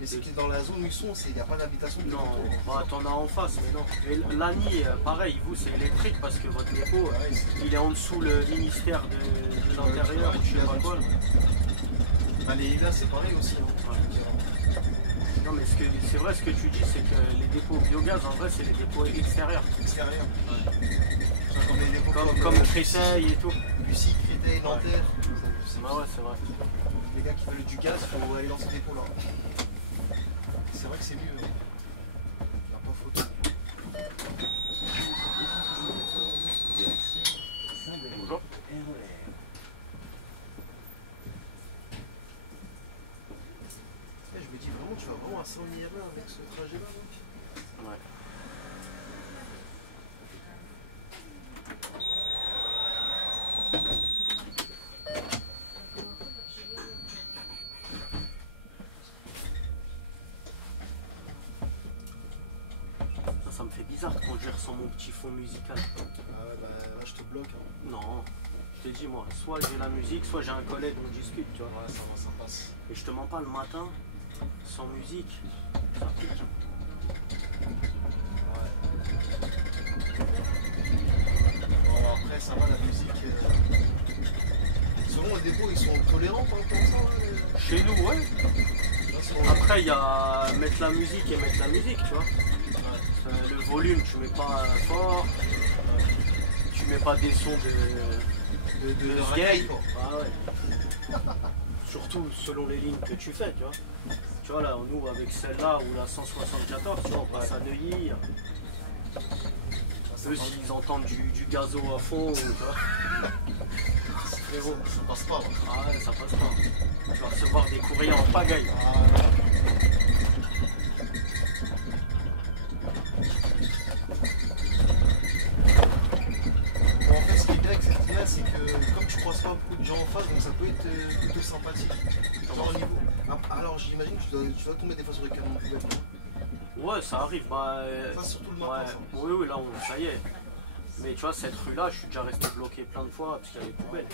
Mais c'est que dans la zone où ils sont, il n'y a pas d'habitation de Non, autour. bah, t'en as en face, mais non. Et l'ANI, pareil, vous, c'est électrique parce que votre dépôt, Ouais, c'est- il est en dessous le ministère de l'Intérieur, Ouais, ou je sais pas ouais. quoi. Bah, les ILA, c'est pareil aussi. Hein. Ouais. Non, mais c'est vrai, ce que tu dis, c'est que les dépôts biogaz, en vrai, c'est les dépôts extérieurs. Extérieur. Comme les dépôts Comme Créteil et tout. Lucie, Créteil, Nanterre. Bah ouais, c'est vrai. Les gars qui veulent du gaz, il faut aller dans ces dépôts là. C'est vrai que c'est mieux. Hein. Y a pas photo. Bonjour. Je me dis vraiment, tu vas vraiment à Saint-Mihiel avec ce trajet là. Ouais. Ça me fait bizarre de conduire sans mon petit fond musical. Ah ouais, bah là je te bloque. Hein. Non, je te dis moi, soit j'ai la musique, soit j'ai un collègue, on discute, tu vois. Ouais, ça va, ça passe. Et je te mens pas, le matin, sans musique, ça pique. Bon, après, ça va, la musique. Selon le dépôt, ils sont tolérants par rapport à ça. Là, Chez nous, ouais. là, c'est- Après, il y a mettre la musique et mettre la musique, tu vois. Ouais. Le volume, tu mets pas fort. Tu mets pas des sons De gay. racaille, quoi. Ah ouais. Surtout selon les lignes que tu fais, tu vois. Tu vois là, nous avec celle-là ou la 174, tu vois, on passe à Neuilly. Eux, ils entendent du gazo à fond, tu vois. Frérot. Ça passe pas. Ouais. Ah ouais, ça passe pas. Tu vas recevoir des courriers en pagaille. Bon, en fait, ce qui est bien avec cette là, c'est que comme tu croises pas beaucoup de gens en face, donc ça peut être plutôt sympathique. Genre au niveau. Ah, alors j'imagine que tu dois tomber des fois sur des camions de poubelle. Non. Ouais, ça arrive. Bah, Ça, c'est surtout le matin. ouais. Ça. Oui, oui, là, ça y est. Mais tu vois, cette rue-là, je suis déjà resté bloqué plein de fois parce qu'il y a des poubelles.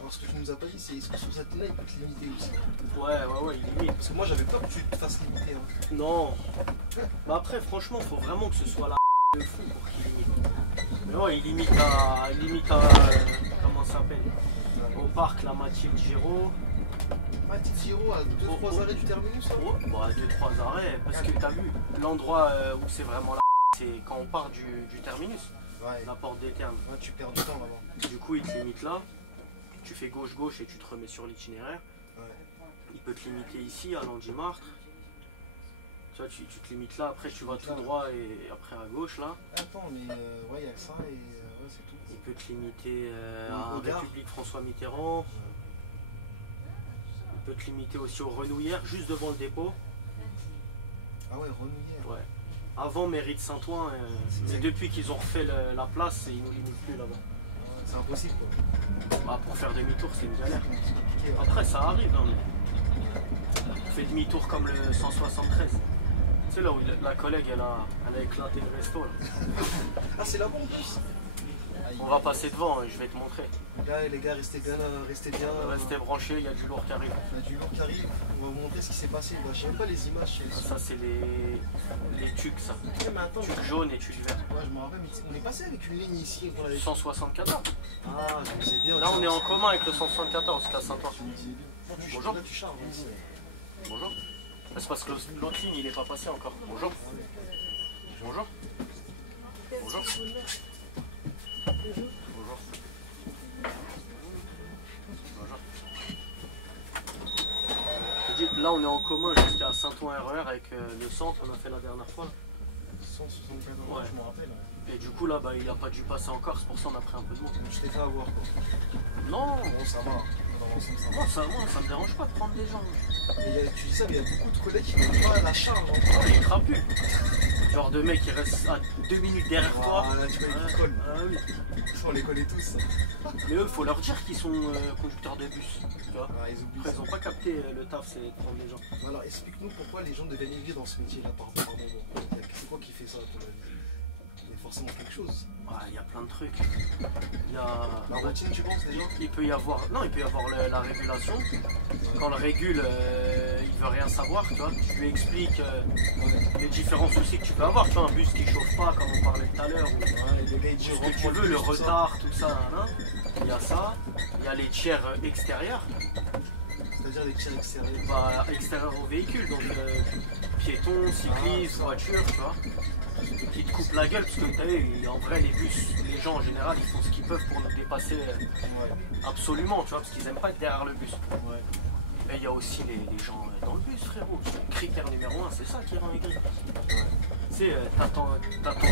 Alors ce que tu nous as pas dit, c'est est-ce que sur cette ligne-là, il peut te limiter aussi. Ouais, il limite. Parce que moi, j'avais peur que tu te fasses limiter. Hein. Non. Mais après, franchement, faut vraiment que ce soit la de fou pour qu'il limite. Mais ouais, il limite à comment ça s'appelle? Au parc, la Mathilde Giraud. Ah, petit Giro à 2-3 arrêts du terminus, là. Ouais, bah, 2-3 arrêts. Parce que t'as vu, l'endroit où c'est vraiment la c'est quand on part du terminus, Ouais. la porte des termes. Ouais, tu perds du temps là-bas. Du coup, il te limite là. Tu fais gauche-gauche et tu te remets sur l'itinéraire. Ouais. Il peut te limiter ici, à Landy-Martre. Tu vois, tu te limites là, après tu vas limites tout là, droit et après à gauche là. Attends, mais ouais, il y a ça et ouais, c'est tout. Il peut te limiter Au à Gard. République François Mitterrand. Il peut te limiter aussi au Renouillère, juste devant le dépôt. Ah ouais, Renouillère. Ouais. Avant mairie de Saint-Ouen, mais C'est- depuis qu'ils ont refait la place, ils nous limitent plus là-bas. C'est impossible quoi. Bah, pour faire demi-tour, c'est une galère. C'est compliqué. Ouais. Après, ça arrive, hein, mais on fait demi-tour comme le 173. Tu sais, là où la collègue, elle a éclaté le resto. Là. Ah, c'est là-bas en plus. On va passer devant, je vais te montrer. Les gars, restez bien. Restez branchés, il y a du lourd qui arrive. Il y a du lourd qui arrive, on va vous montrer ce qui s'est passé. Bah, je sais même pas les images. Ça, c'est les tucs, ça. Ouais, mais attends, Tucs jaunes et tucs verts. ouais, je me rappelle, mais on est passé avec une ligne ici. 174. Ah, je me disais bien. Là, on est en commun avec le 174, c'est à Saint-Ouen. Bonjour. Là, tu charges. Bonjour. C'est parce que l'autre ligne, il est pas passé encore. Bonjour. Bonjour. Bonjour. Bonjour. Là, on est en commun jusqu'à Saint-Ouen RER avec le centre, on a fait la dernière fois. 174, Ouais. je me rappelle. Et du coup, là, bah, il a pas dû passer encore, c'est pour ça qu'on a pris un peu de monde. Je t'ai fait avoir quoi. Non, Bon, ça va. Dans l'ensemble, ça va. moi, ça me dérange pas de prendre des gens. Et tu dis ça, mais il y a beaucoup de collègues qui n'ont pas la charge. Oh, il est crapu. Genre de mec qui reste à 2 minutes derrière toi. Ah, là, tu vois, ils collent. Ah oui. On les connaît tous. Mais eux, faut leur dire qu'ils sont conducteurs de bus. Tu vois. Ah, ils oublient Après, ça. ils ont pas capté le taf, c'est de prendre les gens. Alors, explique-nous pourquoi les gens deviennent aigris dans ce métier-là par moment. C'est quoi qui fait ça, à ton avis? Il y a forcément quelque chose. Il y a plein de trucs. Il y a... La routine, tu penses, déjà? Il peut y avoir, non, il peut y avoir la régulation. Quand le régule, il veut rien savoir, tu vois. Tu lui expliques les différents soucis que tu peux avoir. Tu vois, un bus qui chauffe pas, comme on parlait tout à l'heure. Ouais, le gars, il dit, Ce que reprends tu veux, le bus, tout ça. retard, tout ça. Hein. Il y a ça. Il y a les tiers extérieurs. C'est-à-dire les tirs extérieurs. Bah, extérieurs au véhicule, donc piétons, cyclistes, ça. voitures, tu vois. Qui te coupent la gueule, parce que t'as vu, en vrai, les bus, les gens en général, ils font ce qu'ils peuvent pour nous dépasser Ouais. absolument, tu vois, parce qu'ils aiment pas être derrière le bus. Ouais. Et il y a aussi les gens dans le bus, frérot. Critère numéro 1, c'est ça qui rend aigri. Tu sais, t'attends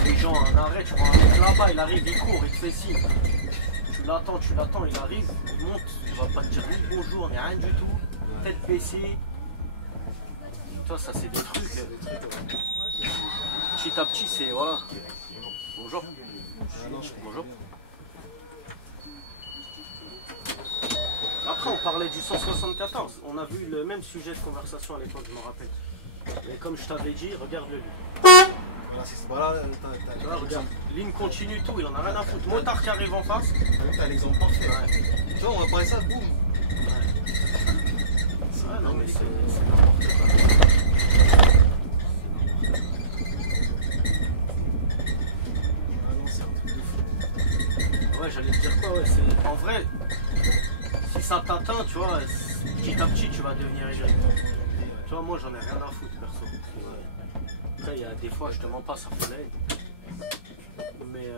les gens à un arrêt, tu vois un mec là-bas, il arrive, il court, il te fait signe. Tu l'attends, il arrive, il monte, il va pas te dire ni bonjour, ni rien du tout, tête baissée. Toi, ça c'est des trucs. Petit à petit, c'est voilà. Bonjour. Ah non, je comprends Bonjour. bien. Après, on parlait du 174. On a vu le même sujet de conversation à l'époque, je me rappelle. Mais comme je t'avais dit, regarde-le lui. Voilà, c'est ça. Voilà, Tu vois, regarde, ligne continue, tout, il en a rien à foutre. Motard qui arrive en face. t'as l'exemple parfait. Ouais. Tu vois, on va parler ça, boum. Ouais, non, mais c'est n'importe quoi. Ah non, c'est un truc de fou. Ouais, j'allais te dire quoi, ouais, c'est... En vrai, si ça t'atteint, tu vois, petit à petit, tu vas devenir aigri. Tu vois, moi, j'en ai rien à foutre, perso. Après, il y a des fois, je te mens pas, ça fait l'aide. Mais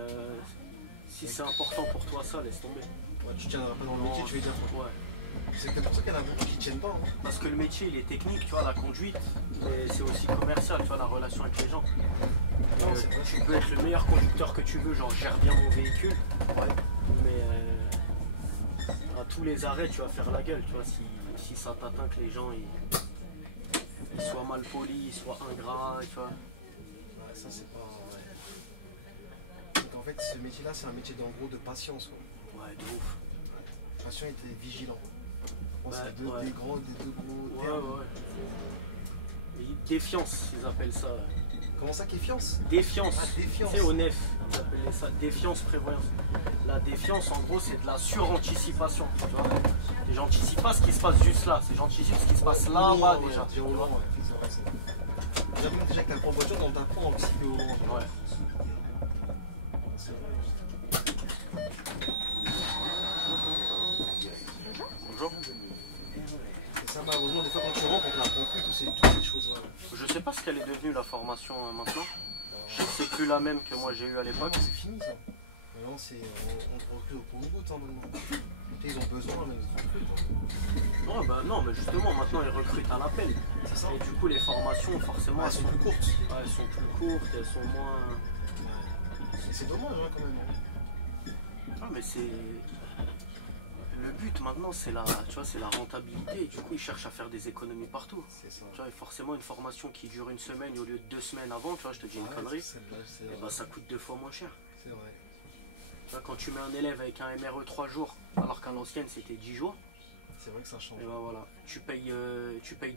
si c'est important pour toi, ça, laisse tomber. Ouais, tu tiendras pas dans le métier, tu veux dire. Ouais. C'est peut-être pour ça qu'il y en a beaucoup qui tiennent pas. Hein. Parce que le métier, il est technique, tu vois, la conduite, mais c'est aussi commercial, tu vois, la relation avec les gens. Non, c'est vrai. Tu peux être le meilleur conducteur que tu veux, genre, gère bien mon véhicule, Ouais. mais à tous les arrêts, tu vas faire la gueule, tu vois, si ça t'atteint que les gens, ils soient mal polis, ils soient ingrats, tu vois. Ouais, ça, c'est pas. Ouais. Donc, en fait, ce métier-là, c'est un métier d'en gros de patience. Quoi. Ouais, de ouf. Patient était vigilant. Bon, Ouais, c'est des ouais. deux gros Ouais, termes. ouais. Et défiance, ils appellent ça. Comment ça, défiance? Défiance. Ah, défiance. C'est au nef, ils appelaient ça. Défiance, prévoyance. La défiance, en gros, c'est de la suranticipation. Tu vois, et j'anticipe pas ce qui se passe juste là, c'est j'anticipe ce qui se passe là-bas déjà. Déjà au loin, ouais. C'est vrai, c'est vrai. Déjà, même déjà que t'apprends en voiture, on t'apprend aussi au loin. Ouais. C'est vrai. Bonjour. Et ça, malheureusement, des fois, quand tu rentres, on te l'apprend plus, toutes ces choses-là. Je sais pas ce qu'elle est devenue la formation maintenant. Je sais que c'est plus la même que moi j'ai eu à l'époque. C'est fini, ça. Maintenant, on te recrute au compte-goutte, hein, maintenant. Ils ont besoin, mais ils te recrutent. Non, bah non, mais justement, maintenant ils recrutent à l'appel. C'est ça. Et du coup, les formations, forcément, Elles sont plus courtes. ouais, elles sont plus courtes, elles sont moins. C'est dommage, hein, quand même. Ah, mais c'est. Le but maintenant, c'est la, tu vois, c'est la rentabilité. Et du coup, ils cherchent à faire des économies partout. C'est ça. Tu vois, et forcément, une formation qui dure une semaine au lieu de 2 semaines avant, tu vois, je te dis une Ouais, connerie, c'est et bah ça coûte 2 fois moins cher. vrai. Tu vois, quand tu mets un élève avec un MRE 3 jours, alors qu'à l'ancienne c'était 10 jours, C'est vrai que ça change. et bah voilà, tu payes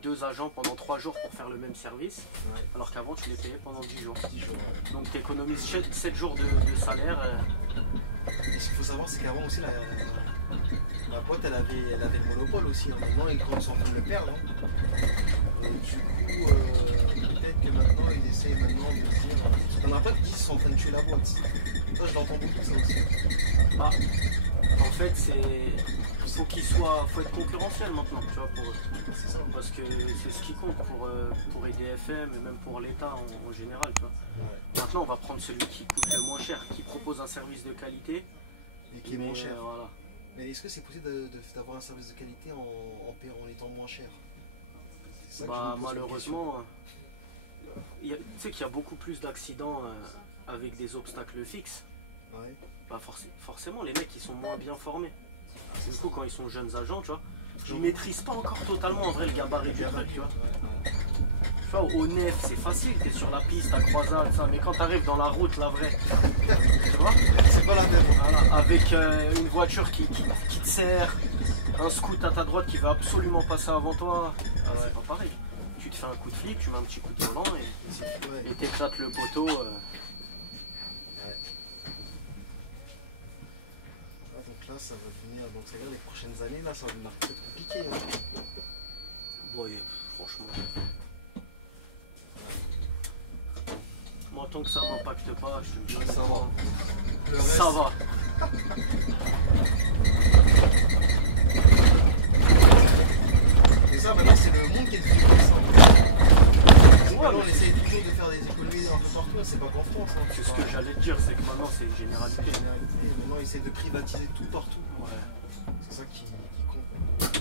2 agents pendant 3 jours pour faire le même service, Ouais. alors qu'avant tu les payais pendant 10 jours. 10 jours. Ouais. Donc tu économises 7 jours de salaire Et ce qu'il faut savoir, c'est qu'avant aussi, la boîte, elle avait le monopole aussi. Hein. Maintenant, ils sont en train de le perdre. Hein. Du coup, peut-être que maintenant, ils essaient maintenant de dire... Il y en a pas qui disent qu'ils sont en train de tuer la boîte. Ça, je l'entends beaucoup, ça aussi. Bah, en fait, faut être concurrentiel maintenant, tu vois, pour eux. C'est ça. Parce que c'est ce qui compte pour EDFM et même pour l'État en général, tu vois. Ouais. Maintenant, on va prendre celui qui coûte le moins cher, qui propose un service de qualité. Et qui est moins cher. Voilà. Mais est-ce que c'est possible d'avoir un service de qualité en étant moins cher? Ça Bah, malheureusement, tu sais qu'il y a beaucoup plus d'accidents avec des obstacles fixes. Ouais. Bah forcément, les mecs ils sont moins bien formés. Du coup, quand ils sont jeunes agents, tu vois, ils maîtrisent pas encore totalement en vrai le gabarit du truc, tu vois. Tu vois, au nef, c'est facile, t'es sur la piste, à croisade, ça, mais quand t'arrives dans la route, la vraie, tu vois, c'est pas la même. voilà, avec une voiture qui te sert, un scoot à ta droite qui veut absolument passer avant toi, c'est pas pareil. Tu te fais un coup de flic, tu mets un petit coup de volant et t'éclates le poteau. Donc là, ça va devenir, donc c'est là les prochaines années, là, ça va devenir peut-être compliqué. Hein. Ouais, franchement. Moi, tant que ça m'impacte pas, je te dis Ça va. Le ça reste, va. Et ça, maintenant, c'est le monde qui est devenu comme ça. Ouais, On essaye toujours de faire des économies un peu partout, c'est pas qu'en France. Hein. C'est ce que j'allais te dire, c'est que maintenant c'est une généralité. Maintenant, ils essaient de privatiser tout partout. Ouais. C'est ça qui compte.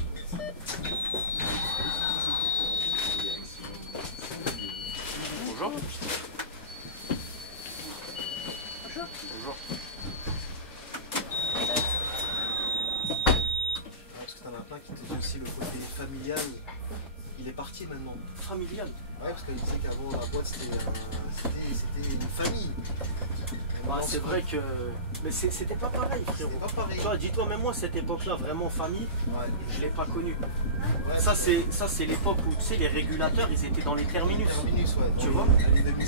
Bonjour. Bonjour. Parce que t'en as plein qui te disent aussi le côté familial. Il est parti maintenant. Familial. Ouais, parce qu'il disait qu'avant la boîte c'était une famille. Bah, c'est vrai que. Mais c'était pas pareil, frérot. C'était pas pareil. Tu vois, dis-toi, même moi, cette époque-là, vraiment famille, Ouais. je l'ai pas connue. Ouais, Ça, c'est l'époque où, tu sais, les régulateurs, ils étaient dans les terminus. terminus, ouais. Tu vois,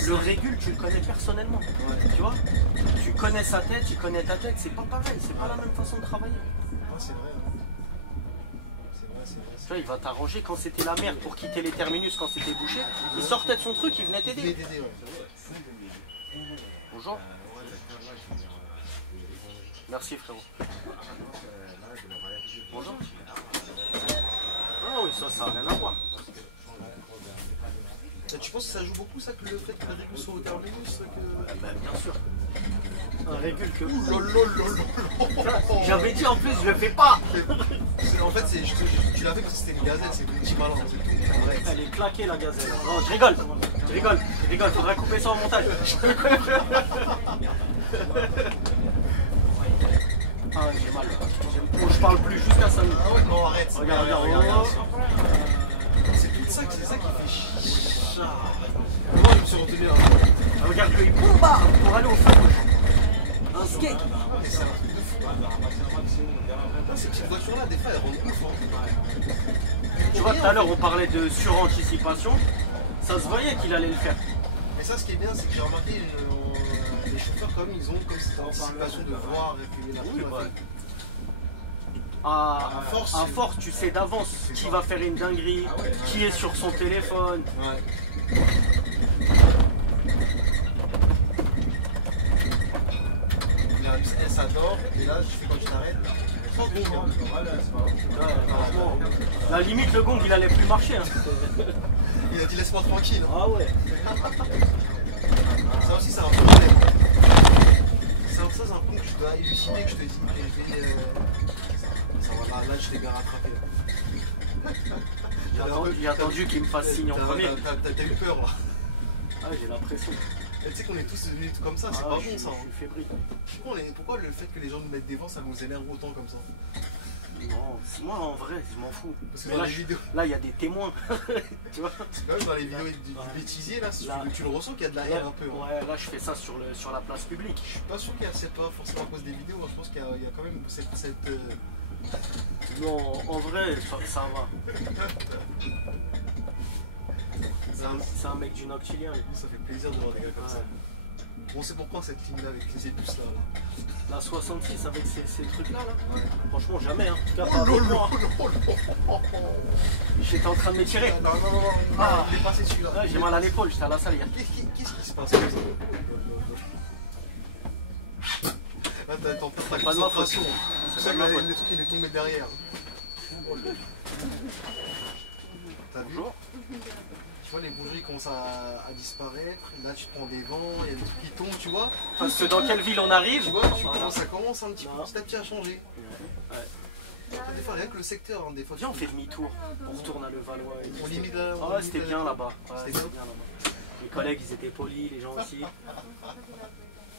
le régule, tu le connais personnellement. Ouais. Tu vois, tu connais sa tête, tu connais ta tête, c'est pas pareil, c'est pas la même façon de travailler. Ouais, c'est vrai. Hein. C'est vrai. Tu vois, il va t'arranger quand c'était la merde pour quitter les terminus, quand c'était bouché. Il sortait de son truc, il venait Il est t'aider. dédé, ouais. Bonjour. Merci frérot. Bonjour. Ah oui, ça n'a rien à voir. Tu penses que ça joue beaucoup ça que le fait que le régule soit au terminus que... Ben, bien sûr. Un régule que. Lololololol. J'avais dit en plus, je le fais pas. En fait, tu l'as fait parce que c'était une gazelle, c'est le petit malin, c'est tout. Arrête. Elle est claquée la gazelle. Non, je rigole, faudrait couper ça en montage. Ah ouais, j'ai mal. Je parle plus jusqu'à ça. Ah ouais, non, arrête. Regarde. C'est tout ça, c'est ça qui fait chier. Moi, je me suis retenu là. Regarde, il bombarde pour aller au feu. Un skate. Mais c'est un truc de fou. Ces petites voitures-là, des fois, elles rendent ouf. Hein. Tu vois, tout à l'heure, on parlait de suranticipation. Ça se voyait qu'il allait le faire. Mais ça, ce qui est bien, c'est que j'ai remarqué, les chauffeurs, comme ils ont comme cette anticipation de voir et que la voiture, bah. elle fait- À force, tu sais d'avance qui va faire une dinguerie, qui est sur son téléphone. Ouais. Elle s'adore, et là, je fais quand tu t'arrêtes. Sans gong. Ouais, franchement, la limite, le gong, il allait plus marcher. Hein. Il a dit laisse-moi tranquille. Ah ouais. Ça aussi, c'est un problème. Ça, c'est un point que je dois élucider, que je te dis. Ça va, là, je t'ai bien rattrapé. J'ai attendu qu'il me fasse signe en premier. T'as eu peur là. Ah, j'ai l'impression. Et tu sais qu'on est tous devenus comme ça, c'est Ah, pas je bon ça. suis fébrile. Pourquoi le fait que les gens nous mettent devant, ça nous énerve autant comme ça? Non, moi en vrai, je m'en fous. Parce que Mais dans là, les vidéos, là, il y a des témoins. Tu vois? c'est quand même dans les vidéos du bêtisier là, si Là. tu le ressens qu'il y a de la haine un peu. Hein. Ouais, là, je fais ça sur la place publique. Je suis pas sûr qu'il y a, c'est pas forcément à cause des vidéos, hein. Je pense qu'il y a quand même cette Non, en vrai, ça va. C'est un mec du Noctilien. lui. ça fait plaisir de voir des gars comme ça. Bon, c'est pourquoi cette ligne là avec les ébus là. La 66 avec ces trucs-là, là. Ouais. Franchement, jamais, hein. En tout cas, pas Oh avec lolo, moi. J'étais en train de m'étirer. Non, Ah. il est passé celui-là. Ouais, j'ai mal à l'épaule, j'étais à la salle hier. Qu'est-ce qui se passe comme ça? Là, t'as ta pas de ma faute. concentration. Tu C'est sais pas de ma que faute. le truc il est tombé derrière. T'as vu? Bonjour. Tu vois, les bougeries commencent à disparaître. Là, tu te prends des vents, il y a des trucs qui tombent, tu vois. Parce que dans quelle ville on arrive? Tu vois, Voilà. ça commence un petit peu Non. petit à petit à changer. Ouais. Des fois, rien que le secteur, hein, des fois. Viens, on fait demi-tour. On retourne à Levallois. Et tout. On limite là. Ah ouais, c'était bien là-bas. Ouais, C'était c'était bien là-bas. Les collègues, ils étaient polis, les gens aussi.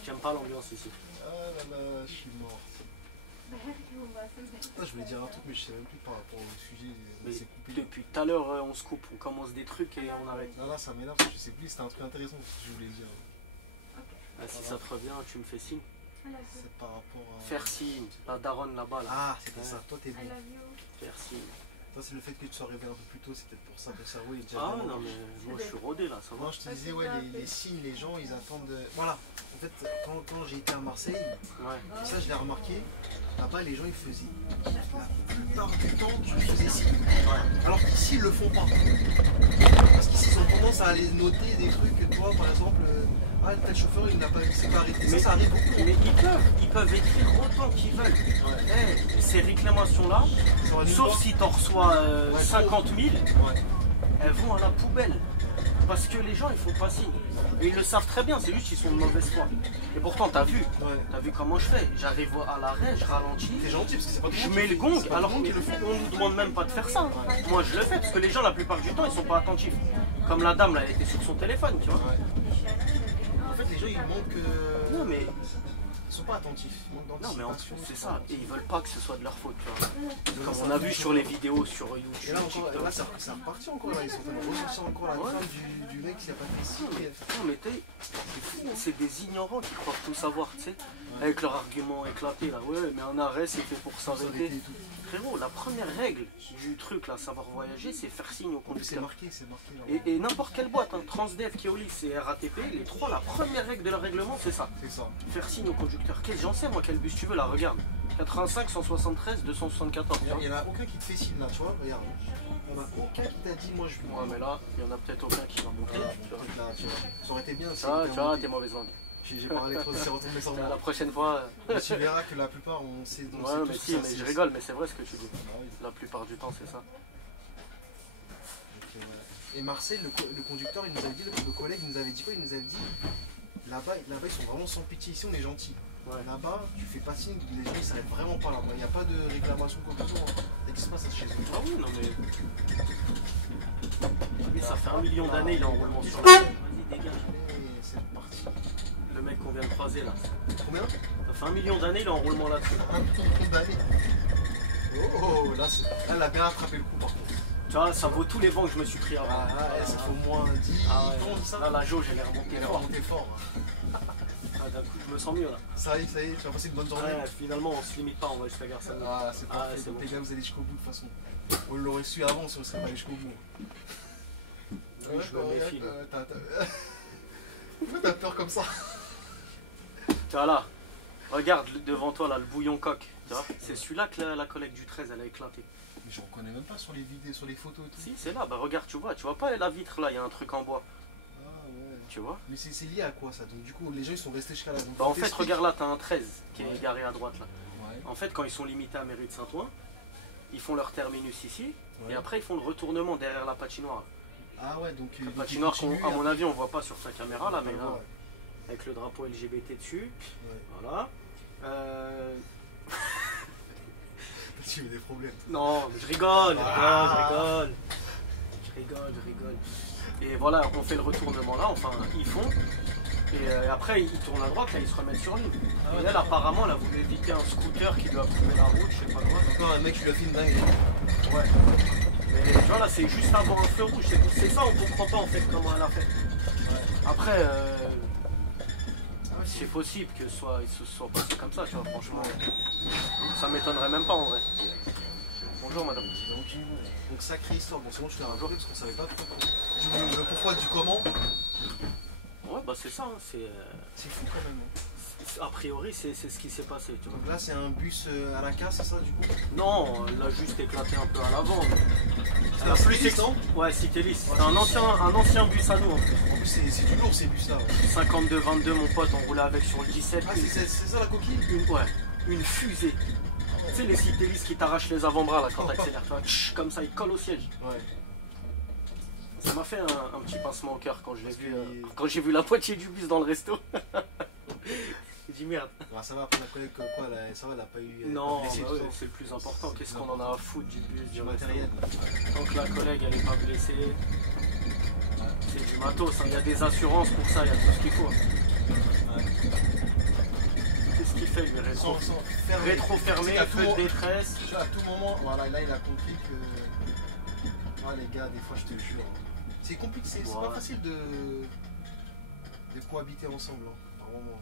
J'aime pas l'ambiance ici. Ah là là, je suis mort. Putain, je voulais dire un truc, mais je sais même plus par rapport au sujet. Mais C'est coupé. depuis tout à l'heure, on se coupe, on commence des trucs et on arrête. Là, ça m'énerve, je sais plus, c'était un truc intéressant ce que je voulais dire. Ah, si ça te revient, tu me fais signe. C'est par rapport à. Faire signe, la daronne là-bas. Là. Ah, c'était Ouais. ça, toi t'es bon. Faire signe. Toi, c'est le fait que tu sois réveillé un peu plus tôt, c'est peut-être pour ça que le cerveau il est déjà. Ah vraiment- non, mais moi je suis rodé là, ça va. Moi, je te disais, ouais, les signes, les gens, ils attendent. Voilà, en fait, quand j'ai été à Marseille, Ouais. ça je l'ai remarqué, là-bas, les gens ils faisaient. La plupart du temps, tu faisais signe. Alors qu'ici, ils le font pas. Parce qu'ici, ils ont tendance à aller noter des trucs, toi, par exemple, ah, tel chauffeur, il n'a pas s'est pas arrêté. Mais- Ça arrive beaucoup. Mais ils peuvent écrire autant qu'ils veulent. Eh, ces réclamations-là, Ça aurait dû sauf voir. si t'en reçois Ouais, 50 000, Ouais. elles vont à la poubelle. Parce que les gens, ils font pas signe. Et ils le savent très bien, c'est juste qu'ils sont de mauvaise foi. Et pourtant, t'as vu comment je fais. J'arrive à l'arrêt, je ralentis. T'es gentil parce que c'est pas tout Je monde mets qui- le gong, c'est pas tout alors le monde qui le fait. on nous demande même pas de faire ça. Moi je le fais parce que les gens la plupart du temps ils sont pas attentifs. Comme la dame là, elle était sur son téléphone, tu vois. Ouais. En fait, les gens ils manquent. Non mais, Ils sont pas attentifs. Ils manquent non, mais d'anticipation, c'est ils sont ça, pas et ils veulent pas que ce soit de leur faute, tu vois. attentifs. Comme on a vu sur les vidéos sur Et YouTube, là, encore, TikTok. là c'est reparti encore. Là. Ils sont en train de ressortir encore la Ouais. traîne du mec qui a pas fait ci. Non mais c'est des ignorants qui croient tout savoir, tu sais. Avec leur argument éclaté là, ouais mais un arrêt c'est fait pour s'arrêter. Frérot, la première règle du truc là, savoir voyager, c'est faire signe au En plus, c'est conducteur. marqué, c'est marqué. Là. Et n'importe quelle boîte, hein, Transdev, Keolis et RATP, les trois, la première règle de leur règlement c'est ça. C'est ça. Faire signe au conducteur. J'en sais moi quel bus tu veux là, regarde. 85, 173, 274. tu vois. Il y en a aucun qui te fait signe là, tu vois. Regarde. Il y en a aucun qui t'a dit, moi je veux. Ouais mais là, il y en a peut-être aucun qui va monter. Voilà, Tu vois. peut-être là, tu vois. Ça aurait été bien. si Ça, c'était tu vois, monté. t'es mauvaise langue. J'ai parlé trop, c'est retombé sans La moi. prochaine fois. Mais tu verras que la plupart, on sait. On sait Ouais, tous mais que si, ça, mais c'est- je rigole, mais c'est vrai ce que tu dis. Ah oui. La plupart du temps, c'est ça. Donc, ouais. Et Marseille, le conducteur, il nous avait dit, le collègue, il nous avait dit quoi? Il nous avait dit, là-bas, ils sont vraiment sans pitié. Ici, on est gentil. Ouais. Là-bas, tu fais pas signe, les gens ils s'arrêtent vraiment pas là-bas. Il n'y a pas de réclamation quoi que ce soit. Dès qu'il se passe ça chez eux. Ah oui, non mais. Lui, ça fait 1 million d'années, il est en roulement sur la Vas-y, dégage. Et c'est parti. Le mec qu'on vient de croiser là. Combien? Ça fait 1 million d'années, il est en roulement là-dessus. Un million d'années. Oh, là, elle a bien attrapé le coup par contre. Tu vois, ça vaut tous les vents que je me suis pris avant. Ah, là, ça fait au moins 10 Ah ouais. ans, ça. Là, la jauge, elle est remontée Elle est fort. remontée fort. Ah, d'un coup, je me sens mieux là. Ça y est, tu vas passer une bonne journée. Ouais, finalement, on se limite pas, on va jusqu'à Gare Saint-Denis. Ah, c'est Ah, parfait. c'est Donc bon. les gars, vous allez jusqu'au bout de toute façon. On l'aurait su avant, si on serait pas allé jusqu'au bout. Oui, je me méfie. là. Pourquoi t'as peur comme ça? Tu vois là, regarde devant toi là, le bouillon coq. Tu vois, c'est celui-là que la collègue du 13 elle a éclaté. Mais je reconnais même pas sur les vidéos, sur les photos et tout. Si, c'est là, bah regarde, tu vois pas la vitre là, il y a un truc en bois. Ah ouais. Tu vois. Mais c'est lié à quoi ça? Donc du coup, les gens ils sont restés jusqu'à là. Donc, Bah en faut fait, t'expliquer. regarde là, t'as un 13 qui est Ouais. garé à droite là. Ouais. En fait, quand ils sont limités à Mairie de Saint-Ouen, ils font leur terminus ici, Ouais. et après ils font le retournement derrière la patinoire. Ah ouais, donc. La donc, patinoire, ils continuent, à mon après- avis, on voit pas sur ta caméra là, mais Ouais, là, ouais. avec le drapeau LGBT dessus, Ouais. voilà. Tu veux des problèmes. Non, mais je rigole, Ah. je rigole. Et voilà, on fait le retournement là, enfin, ils font. Et après, ils tournent à droite, là, ils se remettent sur l'île. Ah ouais, Et elle, apparemment, elle a voulu éviter un scooter qui lui a trouvé la route, je sais pas quoi. Encore un mec qui lui a fait une dingue. Ouais. Mais tu vois, là, c'est juste avant un feu rouge. C'est ça, on comprend pas en fait comment elle a fait. Après, c'est possible que il se soit passé comme ça, tu vois, franchement. Ça m'étonnerait même pas en vrai. Bonjour madame. Donc sacrée histoire. Bon, sinon je te racontais parce qu'on savait pas trop. Le pourquoi du comment. Ouais, bah c'est ça, hein, c'est. C'est fou quand même. Hein. A priori, c'est ce qui s'est passé. Tu vois. Donc là, c'est un bus à la casse, c'est ça du coup? Non, elle a juste éclaté un peu à l'avant. C'est un Citélis, non? Ouais, Citélis. Ouais, C'est un ancien bus à nous. En plus. En plus, c'est du lourd ces bus-là. Ouais. 52-22, mon pote, on roulait avec sur le 17. Ah, c'est ça la coquille? Une fusée. Tu sais, les Citélis qui t'arrachent les avant-bras là quand t'accélères. Comme ça, ils collent au siège. Ouais. Ça m'a fait un petit pincement au cœur quand je l'ai vu. Quand j'ai vu la moitié du bus dans le resto. J'ai dit merde. Bah, ça va, après la collègue, quoi, ça va, elle a pas eu. Non, blessé, bah tout ouais, ça. c'est le plus important. Qu'est-ce qu'on en a à foutre du bus, Du matériel. Tant que la collègue elle est pas blessée, c'est du matos. Il y a des assurances pour ça, il y a tout ce qu'il faut. Ouais. Qu'est-ce qu'il fait lui, rétro fermé, feu de détresse. Tu vois, à tout moment, voilà, là il a compris que. Ah les gars, des fois je te jure. C'est compliqué, c'est pas facile de cohabiter ensemble, hein, par moment.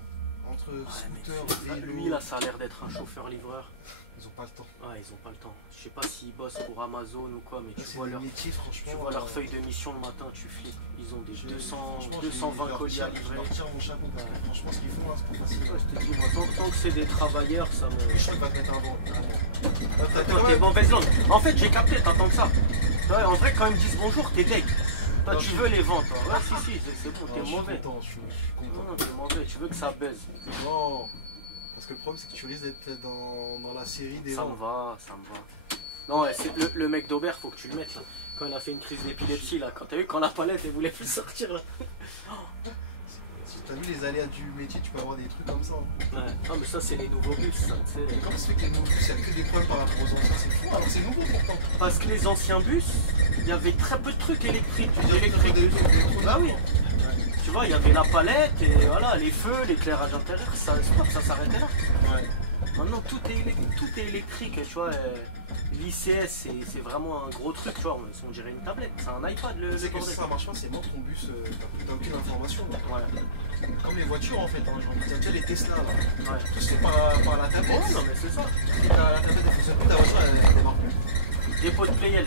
Entre scooter, vélo. Lui là, ça a l'air d'être un chauffeur-livreur. Ils ont pas le temps. Ouais, ils ont pas le temps. Je sais pas s'ils bossent pour Amazon ou quoi, mais tu vois leur métier, franchement. Tu vois leur feuille de mission le matin, tu flippes. Ils ont des 220 colis à livrer. Je leur tire mon chapeau. Franchement, ce qu'ils font, c'est pas facile. Ouais, je te dis, moi, tant que c'est des travailleurs, ça me. Le choc va te mettre un vent, carrément. Toi, t'es mauvaise langue. En fait, j'ai capté, t'attends que ça. Ouais, en vrai, quand ils me disent bonjour, t'es deg. Toi, tu veux les ventes. Ouais, si, c'est bon, t'es mauvais. Je suis content. Non, t'es mauvais, tu veux que ça baise. Non. Parce que le problème, c'est que tu risques d'être dans la série des Ça vents. me va. Non, ouais, le mec d'Aubert, faut que tu le mettes là. Quand il a fait une crise d'épilepsie là, quand t'as vu quand la palette elle voulait plus sortir là. Si t'as vu les aléas du métier, tu peux avoir des trucs comme ça. Hein. Ouais, non mais ça c'est les nouveaux bus ça, tu sais. Mais comment ça fait que les nouveaux bus, il y a que des problèmes par rapport aux anciens, c'est fou. Alors c'est nouveau pourtant. Parce que les anciens bus, il y avait très peu de trucs électriques. Bah oui. Tu vois, il y avait la palette et voilà, les feux, l'éclairage intérieur, ça s'arrêtait là. Ouais. Maintenant tout est électrique, tu vois. L'ICS c'est vraiment un gros truc, tu vois, on dirait une tablette, c'est un iPad le Tu sais que bordel. si ça marche pas, c'est mort ton bus, t'as aucune information. Ouais. Comme les voitures en fait, hein, j'ai envie de dire, tu sais, les Tesla là. Ouais. Tout se fait par la tablette. Oh non mais c'est ça. Et la tablette elle fonctionne plus, ta voiture elle démarre plus. Dépôt de Playel.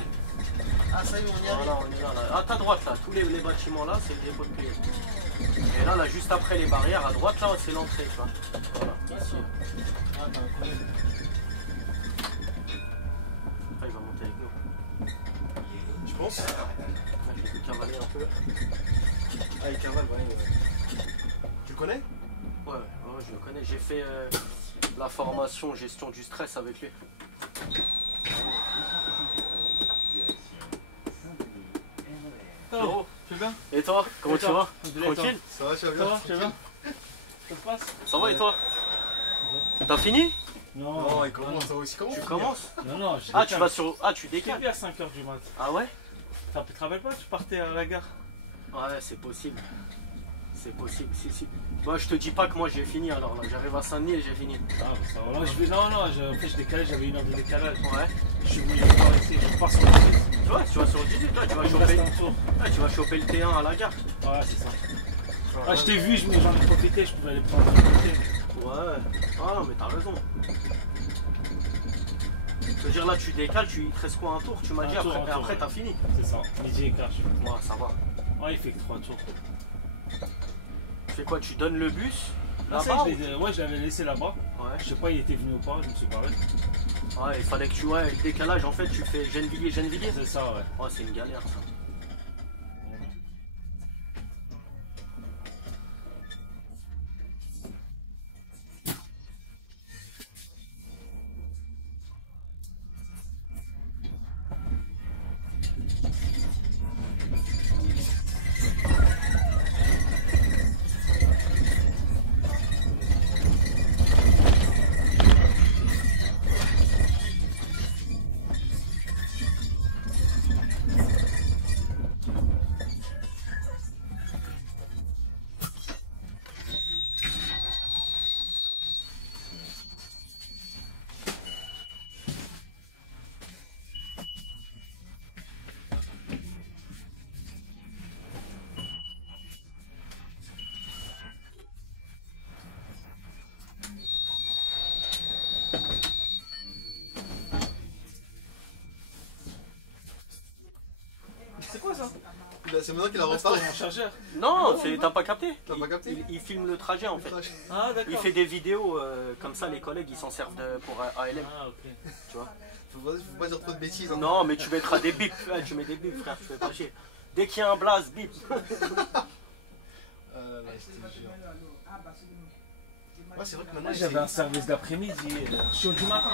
Ah ça y est, on y arrive. Voilà, on est là. À ta droite là, tous les bâtiments là, c'est le dépôt de Playel. Et là, juste après les barrières, à droite là, c'est l'entrée, tu vois. Voilà, ici. Ah t'as incroyable. Après, il va monter avec nous. Tu penses? Je vais te cavaler un peu. Ah il cavale, ouais. Tu le connais? Ouais, je le connais. J'ai fait la formation gestion du stress avec lui. Oh, tu vas bien? Et toi, comment tu vas? Tranquille? Ça va, tu vas Ça bien? va, tu vas bien? Ça se passe? Ça va et toi? T'as fini? Non, il commence, ça aussi commence. Tu commences? Non, Ah, tu vas sur. Ah, tu J'ai décales? à 5h du mat. Ah ouais? Tu te rappelles pas, tu partais à la gare? Ouais, c'est possible. C'est possible, si. Moi, je te dis pas que moi j'ai fini alors là. J'arrive à Saint-Denis et j'ai fini. Ah, bah ça va. Là, en fait, je décalais, j'avais 1 heure de décalage. Ouais. Je suis venu par ici, je pars sur le 10. Tu vois, tu vas sur le 18, toi, tu vas Je reste choper. un tour. Ouais, tu vas choper le T1 à la gare. Ouais, c'est ça. Ah, je t'ai vu, j'en ai profité, je pouvais aller prendre un côté. Ouais. Ah non, mais t'as raison. Je veux dire, là, tu décales, il te reste quoi, un tour? Tu m'as dit, Un tour, après t'as fini. C'est ça, midi et quart. Ouais, ça va. Ouais, il fait que 3 tours. Tu fais quoi? Tu donnes le bus Ah, ça, là-bas? je l'avais laissé là-bas. Ouais. Je sais pas, il était venu ou pas, je me suis barré. Ouais, il fallait que tu vois, le décalage, en fait, tu fais Gennevilliers. C'est ça, ouais. Ouais, c'est une galère, ça. c'est maintenant qu'il a Ah, reparlé. c'était mon chargeur. Non, t'as pas capté. T'as pas capté? Il filme le trajet en fait. Ah, Il d'accord. fait des vidéos comme ça, les collègues ils s'en servent pour ALM. Ah, ok. Tu vois. Faut pas dire trop de bêtises. Hein. Non, mais tu mettras des bips. Ouais, tu mets des bips, frère, tu fais pas chier. Dès qu'il y a un blaze, bip. Ouais, c'est vrai que maintenant. Moi, j'avais un service d'après-midi. Je suis du matin.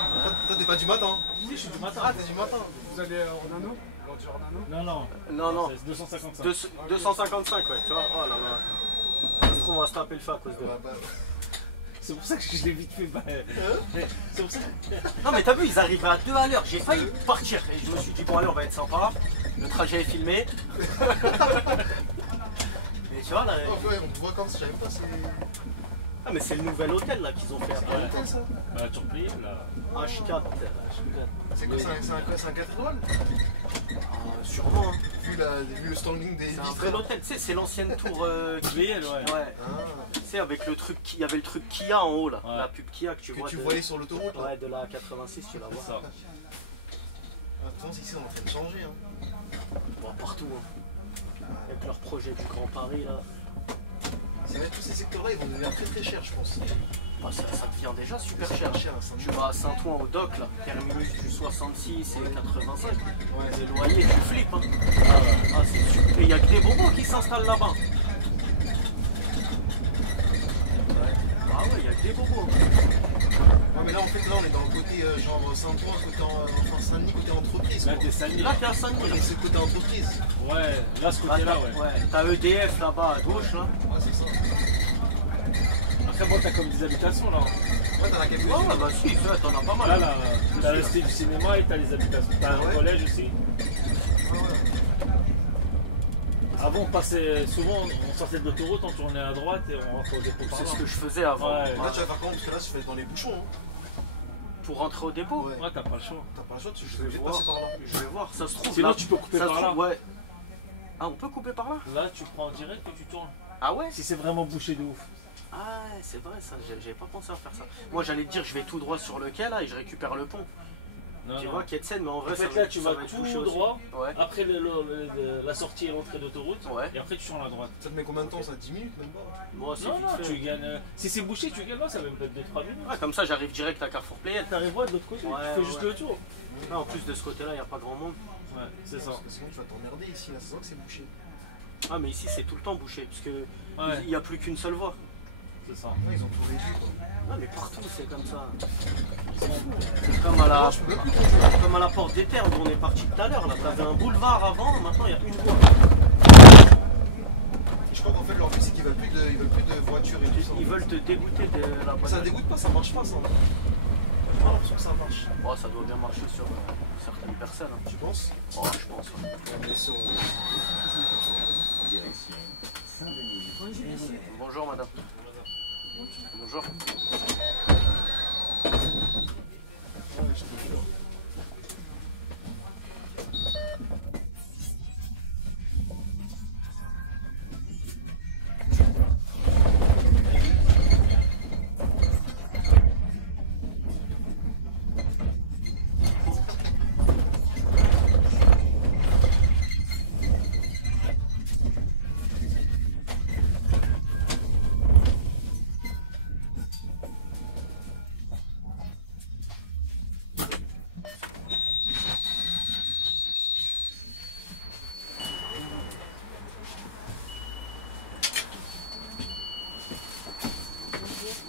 Toi, t'es pas du matin. Si, je suis du matin. Ah, t'es du matin. Vous allez en anneau? Voiture en anneau? Non, non. Non, non. C'est 255. 255, ouais, tu vois. Oh là là. Ça se trouve, on va se taper le feu à cause de. C'est pour ça que je l'ai vite fait. C'est pour ça que... Non, mais t'as vu, ils arrivaient à 2 à l'heure. J'ai failli partir. Et je me suis dit, bon, allez, on va être sympa. Le trajet est filmé. Mais tu vois, là. Oh, ouais, on te voit comme ça, j'avais pas, c'est. Ah, mais c'est le nouvel hôtel là qu'ils ont fait. C'est un hôtel ça? Bah, tu repayes là. H4. C'est quoi, c'est un 4 étoiles? Sûrement, hein. Vu le standing des. C'est un vrai hôtel, tu sais, c'est l'ancienne tour VL, ouais. Ouais. Ah, Tu sais, avec le truc, il y avait le truc Kia en haut là, Ouais. la pub Kia que tu que vois. tu voyais sur l'autoroute là. Ouais, de la 86, tu la vois. C'est ça. Attends, ici on est en train de changer. Hein. Bon, partout, hein. Avec leur projet du Grand Paris là. C'est vrai que tous ces secteurs-là ils vont devenir très très chers, je pense. Bah, ça devient déjà super cher. Cher, hein, ça me- Tu vas à Saint-Ouen au dock là, terminus du 66 et 85. Ouais. Les loyers, tu flippes. Hein. Ah, c'est super. Et il y a que des bobos qui s'installent là-bas. Ah ouais, il y a que des bobos. Ouais, mais là en fait, là on est dans le côté genre Saint-Ouen, côté enfin Saint-Denis, côté entreprise. Là, Quoi. t'es Samy. Là, t'es à Saint-Denis. Ouais, mais c'est côté entreprise. Ouais, là, ce Là, côté-là, t'as ouais. t'as EDF là-bas à gauche là. Ouais, c'est ça. Après, bon, t'as comme des habitations là. Ouais, t'en as quelques-unes. Ouais, bah si, ça, t'en as pas mal. Là, t'as le style du cinéma et t'as les habitations. T'as un Ouais. collège aussi. Ouais, ouais. Avant, on passait souvent, on sortait de l'autoroute, on tournait à droite et on rentrait au dépôt par C'est là. ce que je faisais avant. Ouais. Là, tu vas faire comment? Parce que là, tu fais dans les bouchons. Hein. Pour rentrer au dépôt. Ouais. Ouais, t'as pas le choix. T'as pas le choix, tu Je es vais obligé de voir. passer par là. Je vais voir. Ça se trouve. Sinon, là, tu peux couper ça se par là. trouve, ouais. Ah, on peut couper par là? Là, tu prends en direct et tu tournes. Ah ouais? Si c'est vraiment bouché de ouf. Ah, c'est vrai ça. J'avais pas pensé à faire ça. Moi, j'allais te dire, je vais tout droit sur le quai là et je récupère le pont. Non, Tu non. vois, Ketsen, mais en vrai, En fait, ça là, va- tu ça vas va être tout touché aussi. droit. Ouais. Après la sortie et l'entrée d'autoroute. Ouais. Et après, tu tournes à droite. Ça te met combien de temps? Ça 10 minutes même pas? Moi, c'est Non, vite non, fait. tu gagnes. Si c'est bouché, tu gagnes là, ça va même peut-être 2-3 minutes. Ouais, comme ça, j'arrive direct à Carrefour Playette. T'arrives de l'autre côté, Ouais, tu fais juste ouais. le tour. Ah, en plus de ce côté-là, il n'y a pas grand monde. Ouais, c'est ça. Parce que sinon, tu vas t'emmerder ici. Là, c'est vrai que c'est bouché. Ah, mais ici, c'est tout le temps bouché, parce que Ouais, il n'y a plus qu'une seule voie. c'est ça. Ouais, ils ont tout réduit quoi. Ah, mais partout, c'est comme ça. Ils sont- C'est comme à la, Non, je peux même plus conduire. comme à la porte des terres où on est parti tout à l'heure. Là, t'avais un boulevard avant, maintenant, il y a une voie. Et je crois qu'en fait, leur but, c'est qu'ils veulent plus de voitures et tout ça. Ils veulent te dégoûter de la Mais voie. ça dégoûte pas, ça marche pas ça. J'ai pas l'impression que ça marche. Oh, ça doit bien marcher sur certaines personnes. Hein. Tu penses? Oh, je pense. Ouais. Ouais, bien sûr. Bonjour, madame. Bonjour.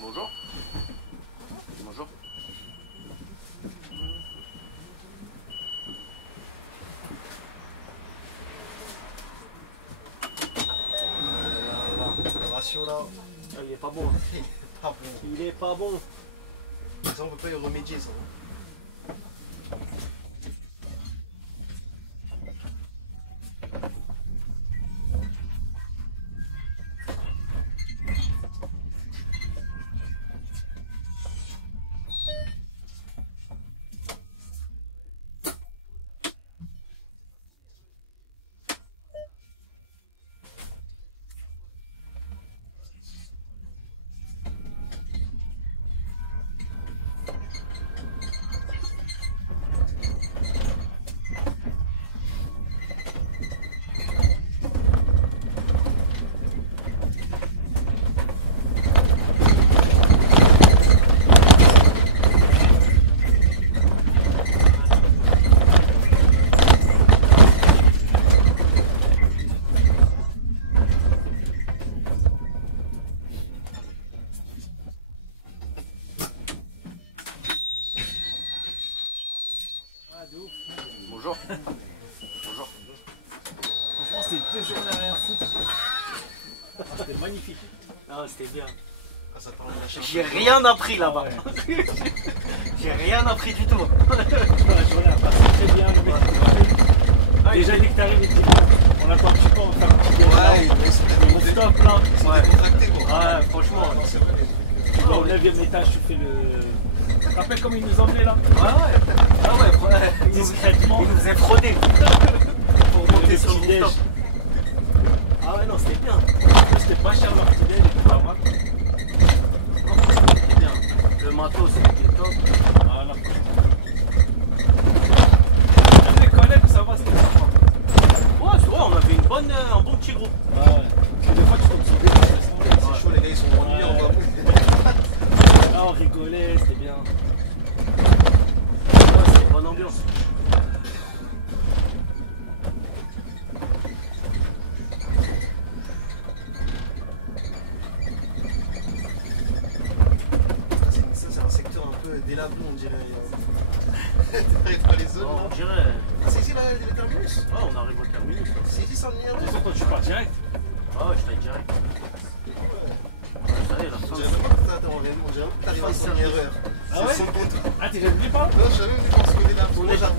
Bonjour. Bonjour. Le ratio là, Ah, il est pas bon. Hein. il est pas bon. Il est pas bon. Ça, on peut pas y remédier ça. Bonjour. Bonjour. Franchement, c'était 2 journées à rien foutre. Ah, c'était magnifique. Ah, c'était bien. Ah, ça parle de la chaîne. J'ai rien appris là-bas. J'ai rien appris du tout. La journée a passé très bien. Le mec, déjà, dès que t'arrives, il te dit on attend un petit peu, on va faire un petit déjeuner. Ouais, Mon stop là. Ouais. décontracté quoi. Ouais, franchement. Non, c'est vrai. Tu vas au 9ème étage, tu fais le. Tu te rappelles comment ils nous emmenaient là? Ah ouais, Discrètement. il nous faisait frauder pour monter sur le petit déj. rooftop. Ah ouais, non, c'était bien. C'était pas cher leur petit déj, il était pas mal. C'était bien. Le matos, c'était top. Voilà. Même les collègues, ça va, c'était sympa. Ouais, c'est vrai, on avait un bon petit groupe. Ouais. Parce que des fois, tu tombes sur des gens. C'est chaud, les gars, ils sont ennuyés, on va bout. Là, on rigolait, c'était bien. Ouais, c'était une bonne ambiance. Ça, c'est un secteur un peu délabré, on dirait. T'arrives dans les zones. Non, là. on dirait. Ah, c'est ici le terminus? Ouais, on arrive au terminus. C'est ici, sans le De numéro? toute façon, toi, tu pars direct. Ah ouais, je taille direct. Ça y est, la On fin. dirait même pas que t'arrives à son erreur. Ah ouais? C'est son compte. Ah, t'es jamais venu par là? Non, je savais même pas ce côté-là.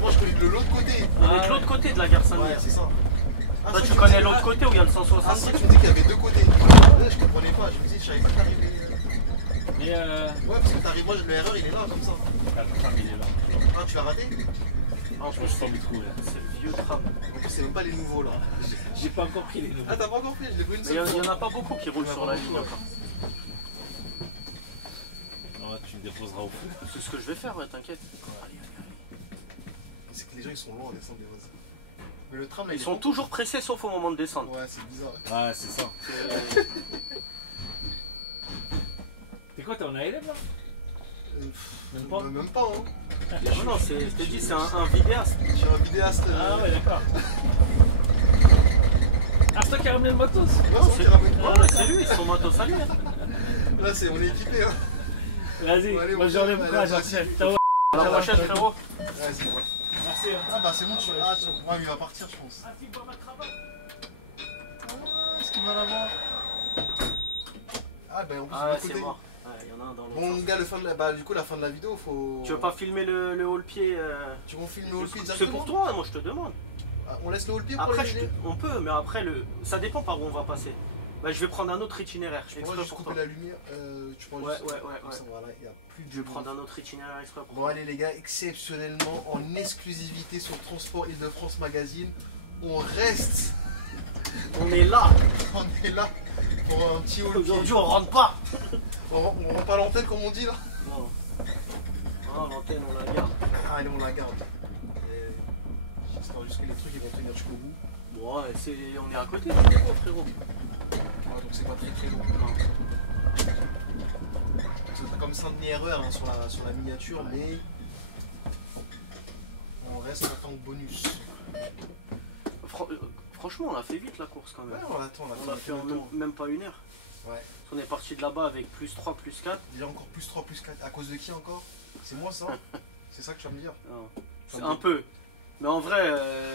Moi, je connais de l'autre côté. On est de l'autre côté de la gare Ouais, Saint-Denis. c'est ça. Ah, Toi, ça, tu me connais dis- l'autre côté où il y a le Ah, 160. c'est vrai, tu me dis qu'il y avait deux côtés. Là, je comprenais pas. Je me dis, je savais pas que t'arrivais. Mais Ouais, parce que t'arrives, moi, le erreur, il est là, comme ça. Ah, le tram, il est là. Ah, tu l'as raté? En Je plus, me suis pas mis trop là. c'est le vieux tram. En plus, c'est même pas les nouveaux, là. J'ai pas encore pris les nouveaux. Ah, t'as pas encore pris? Je l'ai pris une Mais seule il fois. n'y en a pas beaucoup qui roulent sur la ligne encore. Non, tu me déposeras au fou. C'est ce que je vais faire, ouais, t'inquiète. C'est que les gens, ils sont loin à descendre des routes. Mais le tram, là, Ils il est sont bon. toujours pressés sauf au moment de descendre. Ouais, c'est bizarre. Ah, c'est ça. C'est- T'es quoi, t'es en ALM là? Même pas? Même pas, hein. Non, non, je t'ai dit, c'est un vidéaste. Je suis un vidéaste. Ah ouais, d'accord. Ah, c'est toi qui as ramené le matos? Non, c'est qui ramène. Ouais, ouais, c'est lui, son matos à lui. Hein. Là, on est équipé, hein. Vas-y, Allez, moi on j'enlève va, le courage, allez, Marcel. vas-y. Ciao. À la prochaine, frérot. Vas-y. Merci. Hein. Ah, bah, c'est bon, tu. Ah, ouais, il va partir, je pense. Ah, tu bois ma cravate? Ah, est-ce qu'il va l'avoir? Ah, bah, en plus, Ah, de ouais, l'autre c'est côté. mort. Ouais, il y en a un dans l'autre Bon, sens. gars, bah, du coup, la fin de la vidéo, faut. Tu veux pas filmer le haut-le-pied Tu confirmes le haut-pied C'est directement? pour toi, moi je te demande. Ah, on laisse le haut-pied pour Après, les. on peut, mais après, ça dépend par où on va passer. Bah, je vais prendre un autre itinéraire, Tu pourras exprès juste pour couper toi. la lumière. Tu pourras Ouais, juste. ouais, ouais, Comme ouais. ça, voilà, il y a plus de. Je vais prendre un autre itinéraire exprès pour Bon, toi. allez, les gars, exceptionnellement, en exclusivité sur Transport Île-de-France Magazine, on reste. On est là. On est là pour un petit haut-pied. Aujourd'hui, on rentre pas. On rentre pas à l'antenne, comme on dit là? Non. Ah, l'antenne, on la garde. Ah, allez, on la garde. J'espère juste que les trucs ils vont tenir jusqu'au bout. Bon, ouais, on est à côté, frérot. Ah, donc c'est pas très long. C'est comme Saint-Denis erreur hein, sur la miniature, mais on reste en tant que bonus. Franchement, on a fait vite la course quand Ouais, même. on On a fait en même pas une heure. Ouais. On est parti de là-bas avec plus 3, plus 4. Déjà encore plus 3, plus 4. À cause de qui encore? C'est moi ça? C'est ça que tu vas me dire? Non, c'est un peu. Mais en vrai,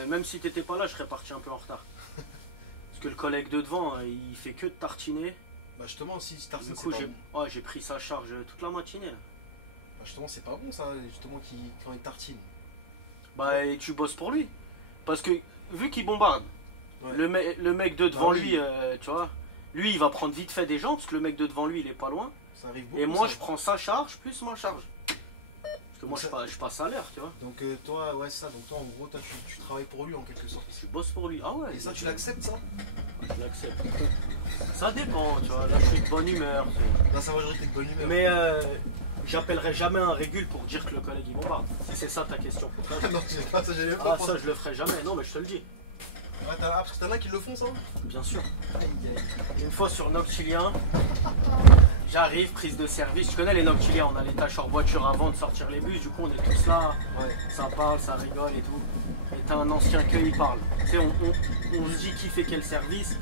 même si t'étais pas là, je serais parti un peu en retard. Parce que le collègue de devant, il fait que de tartiner. Bah justement, si tartine Du c'est coup, pas bon. j'ai pris sa charge toute la matinée. Là. Bah justement, c'est pas bon ça, justement, quand il tartine. Bah, et tu bosses pour lui. Parce que, vu qu'il bombarde, Ouais. le mec de devant Ah oui. lui, tu vois, lui, il va prendre vite fait des gens, parce que le mec de devant lui, il est pas loin. Ça arrive beaucoup. Et moi, ça. je prends sa charge plus ma charge. Parce que moi, je passe à l'heure, tu vois. Donc toi, ouais, c'est ça. Donc toi, en gros, toi, tu travailles pour lui en quelque sorte. Je bosse pour lui. Ah ouais. Et ça, tu l'acceptes ça? Je l'accepte. Ça dépend, tu vois. Là, je suis de bonne humeur. Là, ça va, je t'es de bonne humeur. Mais j'appellerai jamais un régule pour dire que le collègue il bombarde. Si c'est ça ta question. non, j'ai même pas Ah, pensé. ça, je le ferai jamais. Non, mais je te le dis. Ouais, parce que t'en as qui le font ça? Bien sûr. Aïe, aïe. Une fois sur Noctilien, j'arrive, prise de service. Tu connais les Noctiliens, on a les tâches hors voiture avant de sortir les bus. Du coup, on est tous là. Ouais. Ça parle, ça rigole et tout. Et t'as un ancien que il parle. Tu sais, on se dit qui fait quel service.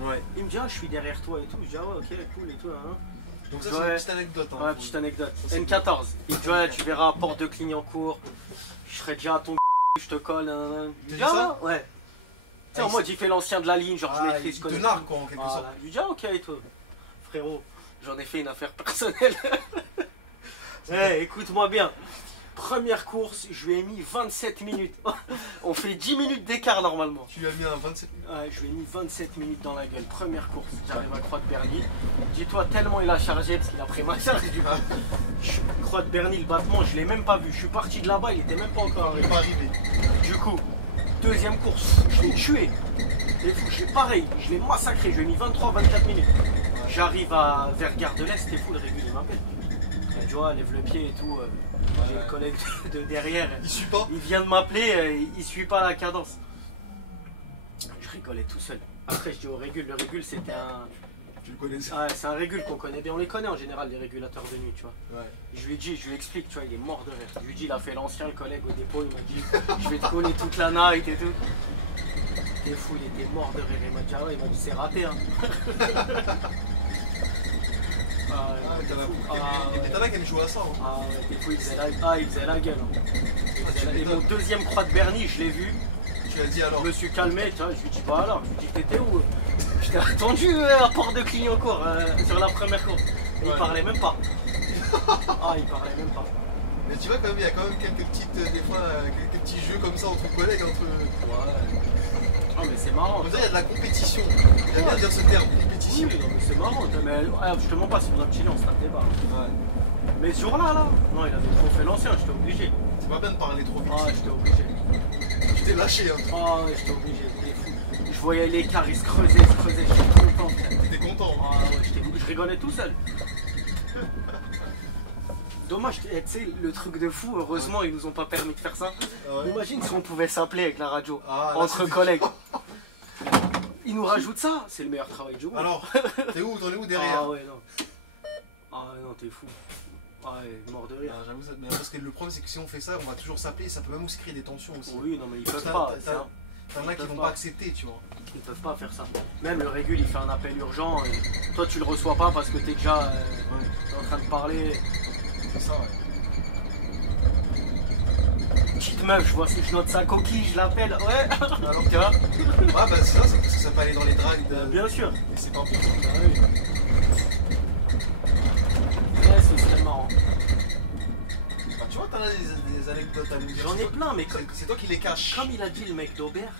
Ouais. Il me dit, ah, je suis derrière toi et tout. Je dis, ah ouais, ok, cool et tout. Hein. Donc ça, Ouais. c'est une petite anecdote. Hein, Ouais, faut- petite anecdote. Ça, c'est N14. Il me dit, ouais, tu verras, porte de Clignancourt. Je serai déjà à ton je te colle un. Tu dis ça? Ouais. Tu sais, en mode, il fait l'ancien de la ligne, genre je maîtrise, je te connais. nargue quoi en quelque sorte. Voilà. Je lui dis, ah ok, et toi, frérot, j'en ai fait une affaire personnelle. Écoute-moi bien. Première course, je lui ai mis 27 minutes. On fait 10 minutes d'écart normalement. Tu lui as mis un 27 minutes. Ouais, je lui ai mis 27 minutes dans la gueule. Première course, j'arrive à Croix de Berny. Dis-toi, tellement il a chargé parce qu'il a pris ma charge du coup. Croix de Berny, le battement, je l'ai même pas vu. Je suis parti de là-bas, il était même pas encore arrivé. Pas arrivé. Du coup, deuxième course, je l'ai tué. Et fou, pareil, je l'ai massacré. Je lui ai mis 23-24 minutes. J'arrive vers Gare de l'Est, t'es fou, le régul il m'appelle. Tu vois, lève le pied et tout. J'ai le collègue de derrière. Il suit pas. Il vient de m'appeler, il suit pas la cadence. Je rigolais tout seul. Après, je dis au régul. Le régul, c'était un. Tu le connais ça? Ah, c'est un régul qu'on connaît bien. On les connaît en général, les régulateurs de nuit, tu vois. Ouais. Je lui dis, je lui explique, tu vois, il est mort de rire. Je lui dis, il a fait l'ancien, le collègue au dépôt. Il m'a dit, je vais te coller toute la night et tout. T'es fou, il était mort de rire. Il m'a dit, ah ouais, il m'a dit, c'est raté, hein. T'en as qui aiment jouer à ça. Hein. Ah ouais, des fois il faisait la gueule. Hein. Et mon deuxième Croix de Berny, je l'ai vu. Tu as dit alors? Je me suis calmé, tu vois, je lui dis pas alors. Je lui dis t'étais où? Je t'ai attendu à Port de Clignancourt sur la première course. Et il parlait même pas. Ah, il parlait même pas. Mais tu vois quand même, il y a quand même quelques petites, des fois, quelques petits jeux comme ça entre collègues, entre. Ouais. Ah mais c'est marrant. Il y a de la compétition. J'aime bien dire ce terme, compétition. Oui, non, mais c'est marrant. Mais je te mens pas, si on a chillé, on se tape des barres. Ouais. Mais ce jour-là, là, non, il avait trop fait l'ancien, j'étais obligé. C'est pas bien de parler trop vite. Ah, j'étais obligé. Tu t'es lâché, hein. Ah, ouais, j'étais obligé, c'était fou. Je voyais l'écart, il se creusait, j'étais content, frère. T'étais content. Ah ouais, je rigolais tout seul. Dommage, tu sais, le truc de fou, heureusement, ils nous ont pas permis de faire ça. Ah ouais. Imagine si on pouvait s'appeler avec la radio, Ah, là, entre c'est collègues. Ils nous rajoutent ça, c'est le meilleur travail du monde. Alors, t'es où? T'en es où derrière? Ah ouais, non. Ah ouais, non, t'es fou. Ah ouais, mort de rire. Ah, j'avoue, mais parce que le problème, c'est que si on fait ça, on va toujours s'appeler et ça peut même aussi créer des tensions aussi. Oui, non, mais ils peuvent pas. T'en as qui vont pas accepter, tu vois. Ils peuvent pas faire ça. Même le régul, il fait un appel urgent. Et toi, tu le reçois pas parce que t'es déjà t'es en train de parler. C'est ça, ouais. Petite meuf, je vois si je note sa coquille, je l'appelle. Ouais. Alors, tu vois? Ouais, bah c'est ça, parce que ça peut aller dans les dragues. Bien sûr. Et c'est pas bon. Ah oui. Ouais, ce serait marrant. Bah, tu vois, t'en as des anecdotes à nous dire. J'en ai plein, mais c'est toi qui les caches. comme il a dit le mec d'Aubert,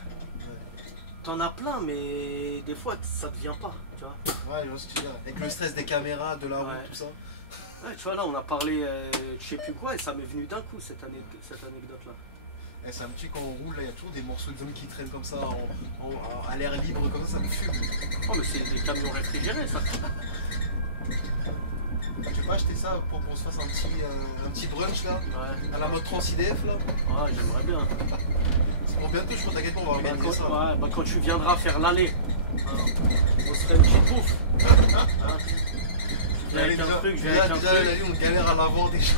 t'en as plein, mais des fois ça te vient pas, tu vois. Ouais, je vois ce que tu veux dire. Avec le stress des caméras, de la route, tout ça. Ouais, tu vois, là on a parlé de je sais plus quoi et ça m'est venu d'un coup cette anecdote-là. Et ça me tue quand on roule, là, il y a toujours des morceaux de zone qui traînent comme ça, à l'air libre, comme ça me fume. Oh, mais c'est des camions réfrigérés, ça. Tu veux pas acheter ça pour qu'on se fasse un petit brunch là? Ouais. À la mode Transidef là? Ah, j'aimerais bien. C'est pour bientôt, je crois, t'inquiète pas, on va organiser ça. Ouais, bah quand tu viendras faire l'aller, on se ferait une petite bouffe. Je viens avec un truc, je viens avec un truc. On galère à l'avant déjà.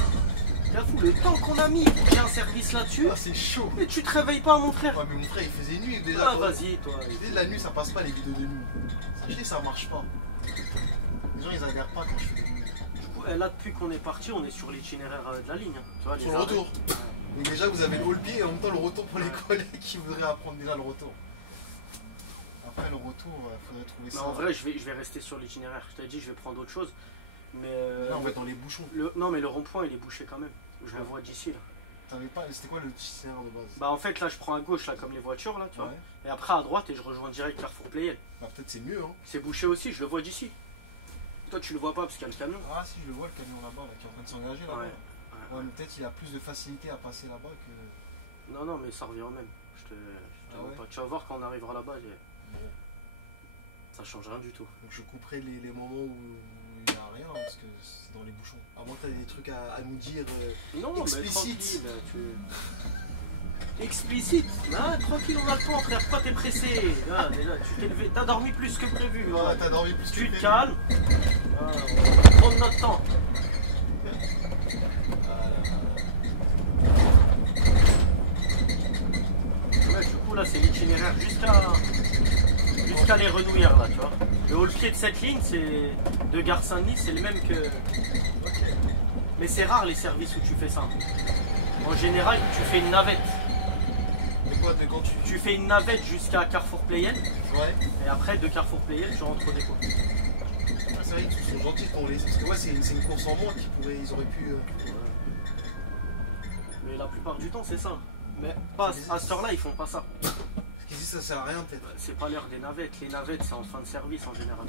T'as fou le temps qu'on a mis pour qu'il y ait un service là-dessus. Ah, c'est chaud. Mais tu te réveilles pas, mon frère. Ouais, mais mon frère il faisait nuit déjà. Ah, vas-y, toi. Dès la nuit, ça passe pas les vidéos de nuit. Sachez, ça marche pas. Les gens ils adhèrent pas quand je fais des nuits. Du coup, là, depuis qu'on est parti, on est sur l'itinéraire de la ligne. Hein. Tu vois, sur le retour. Donc déjà vous avez le haut pied et en même temps le retour pour les collègues qui voudraient apprendre déjà le retour. Après le retour, il faudrait trouver ça. En vrai, je vais rester sur l'itinéraire. Je t'avais dit, je vais prendre autre chose. Mais là on va être dans les bouchons. Non, mais le rond-point il est bouché quand même. Je le vois d'ici là. C'était quoi le itinéraire de base? Bah en fait là je prends à gauche là comme les voitures là, tu vois. Et après à droite et je rejoins direct Carrefour Playel. Bah peut-être c'est mieux hein. C'est bouché aussi, je le vois d'ici. Toi tu le vois pas parce qu'il y a le camion. Ah si, je le vois le camion là-bas qui est en train de s'engager là-bas. Ouais, mais peut-être il a plus de facilité à passer là-bas que. Non mais ça revient au même. Je te vois pas. Tu vas voir quand on arrivera là-bas. Ça change rien du tout. Donc je couperai les moments où il n'y a rien parce que c'est dans les bouchons. À moins que tu as des trucs à nous dire non, explicites. Explicite? Ah, tranquille, on a le temps, frère. Pourquoi t'es pressé? Ah, déjà, tu t'es levé, t'as dormi plus que prévu. Ouais, t'as dormi plus que prévu. Tu te calmes. On va prendre notre temps. Ouais, du coup, là, c'est l'itinéraire jusqu'à les Renouillères, là, tu vois. Le haut-pied de cette ligne, c'est de Gare Saint-Denis, c'est le même que. Mais c'est rare les services où tu fais ça. En général, tu fais une navette. quoi de quand Tu fais une navette jusqu'à Carrefour Playel, Ouais. et après de Carrefour Playel, tu rentres au dépôt. Ah, c'est vrai qu'ils sont gentils quand on les. Parce que ouais, c'est une course en moins ils auraient pu. Mais la plupart du temps, c'est ça. Mais pas à cette heure-là, ils font pas ça. Parce qu'ici ça sert à rien peut-être. C'est pas l'heure des navettes. Les navettes, c'est en fin de service en général.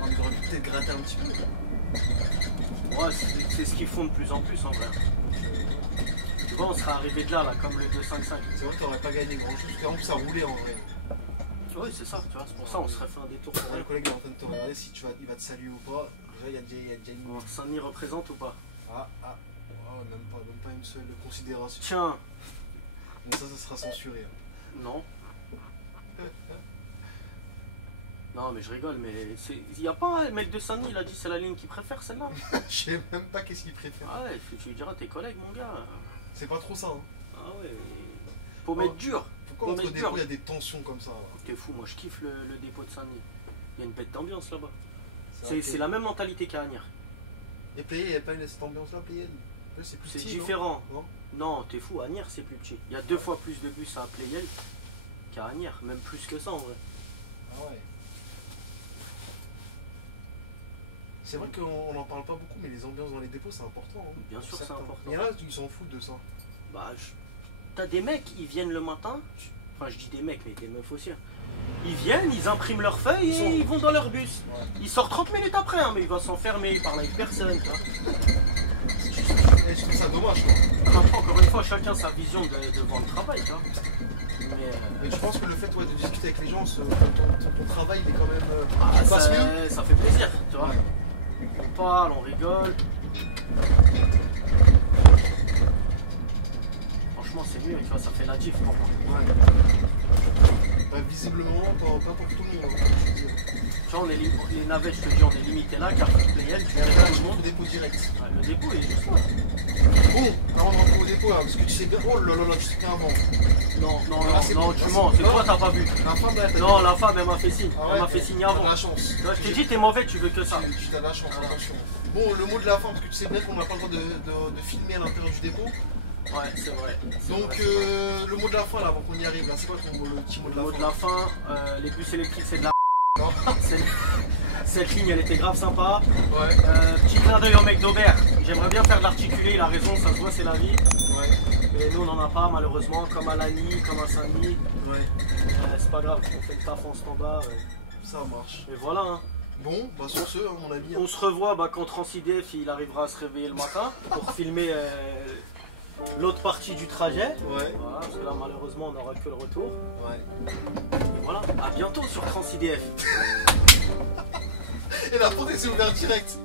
On aurait pu peut-être gratter un petit peu. Ouais, c'est ce qu'ils font de plus en plus en vrai. Tu vois, on serait arrivé de là, comme le 255. C'est vrai que t'aurais pas gagné grand chose, parce qu'en plus ça roulait en vrai. Oui, c'est ça, tu vois, c'est pour ça on serait fait un détour pour Le rien. collègue est en train de te regarder si il va te saluer ou pas. Déjà, il y a déjà une. Bon, Saint-Denis représente ou pas? Ah, oh, même pas une seule considération. Tiens, Mais ça sera censuré. Hein. non. Non, mais je rigole, mais il n'y a pas un mec de Saint-Denis, il a dit c'est la ligne qu'il préfère celle-là. Je sais même pas qu'est-ce qu'il préfère. Ah ouais, tu lui diras à tes collègues, mon gars. C'est pas trop ça. Hein. Ah ouais, faut mettre dur. Pourquoi entre dépôts il y a des tensions comme ça? T'es fou, moi je kiffe le dépôt de Saint-Denis. Il y a une bête d'ambiance là-bas. vrai C'est que- la même mentalité qu'à Agnières. Et Playel, il n'y a pas cette ambiance là, Playel? C'est plus C'est petit, différent. Non, Non, t'es fou, à Agnières c'est plus petit. Il y a 2 fois plus de bus à Playel qu'à Agnières, même plus que ça en vrai. Ah ouais. C'est vrai qu'on n'en parle pas beaucoup, mais les ambiances dans les dépôts c'est important. Hein. Bien sûr, Pour c'est certains. important. Il y en a qui s'en foutent de ça. Bah, t'as des mecs, ils viennent le matin. Enfin, je dis des mecs, mais des meufs aussi. Hein. Ils viennent, ils impriment leurs feuilles et ils vont dans leur bus. Ouais. Ils sortent 30 minutes après, hein, mais il va s'enfermer, il parle avec personne. Tu vois. Et je trouve ça dommage. Quoi. Après, encore une fois, chacun sa vision de voir le travail. Tu vois. Mais je pense que le fait de discuter avec les gens, ton travail il est quand même. Ah, il passe mieux. ça fait plaisir, tu vois. On parle, on rigole. Franchement, c'est mieux, tu vois, ça fait la diff pour moi. Ouais. Bah, visiblement, pas pour tout le monde. Hein, je veux dire. Tu vois, les navettes, je te dis, on est limité là, car Playel, tu Et fais après, tout je le monte monde. au dépôt direct. Ouais, le dépôt il est juste là. Bon, avant de rentrer au dépôt là, parce que tu sais bien. Oh là là là, tu sais bien avant. Non, Ah, c'est bon, tu c'est mens, bon. c'est toi, t'as pas vu. La femme là, Non, la femme, elle m'a fait signe. Ah Elle ouais, m'a fait signe t'as avant. de la chance. Tu vois, je t'ai dit, t'es mauvais, tu veux que ça. Tu as de la chance, attention. Bon, le mot de la fin, parce que tu sais bien qu'on n'a pas le droit de filmer à l'intérieur du dépôt. Ouais, c'est vrai. Donc, le mot de la fin là, avant qu'on y arrive, là, c'est quoi le petit mot de Le la mot fin? de la fin, les bus électriques, c'est de la. Non. Cette ligne, elle était grave sympa. Ouais, Petit clin d'œil au mec d'Aubert. J'aimerais bien faire de l'articulé, il a raison, ça se voit, c'est la vie. ouais, Et nous, on n'en a pas, malheureusement, comme à Lagny, comme à Saint-Denis. ouais, C'est pas grave, on fait le taf en standard. ça marche. Et voilà, hein. Bon, bah sur ce, hein, mon ami. On se revoit quand Transidef il arrivera à se réveiller le matin pour filmer l'autre partie du trajet. Ouais, Voilà, parce que là, malheureusement, on n'aura que le retour. ouais. Et voilà, à bientôt sur Transidef. Et la porte s'est ouverte direct.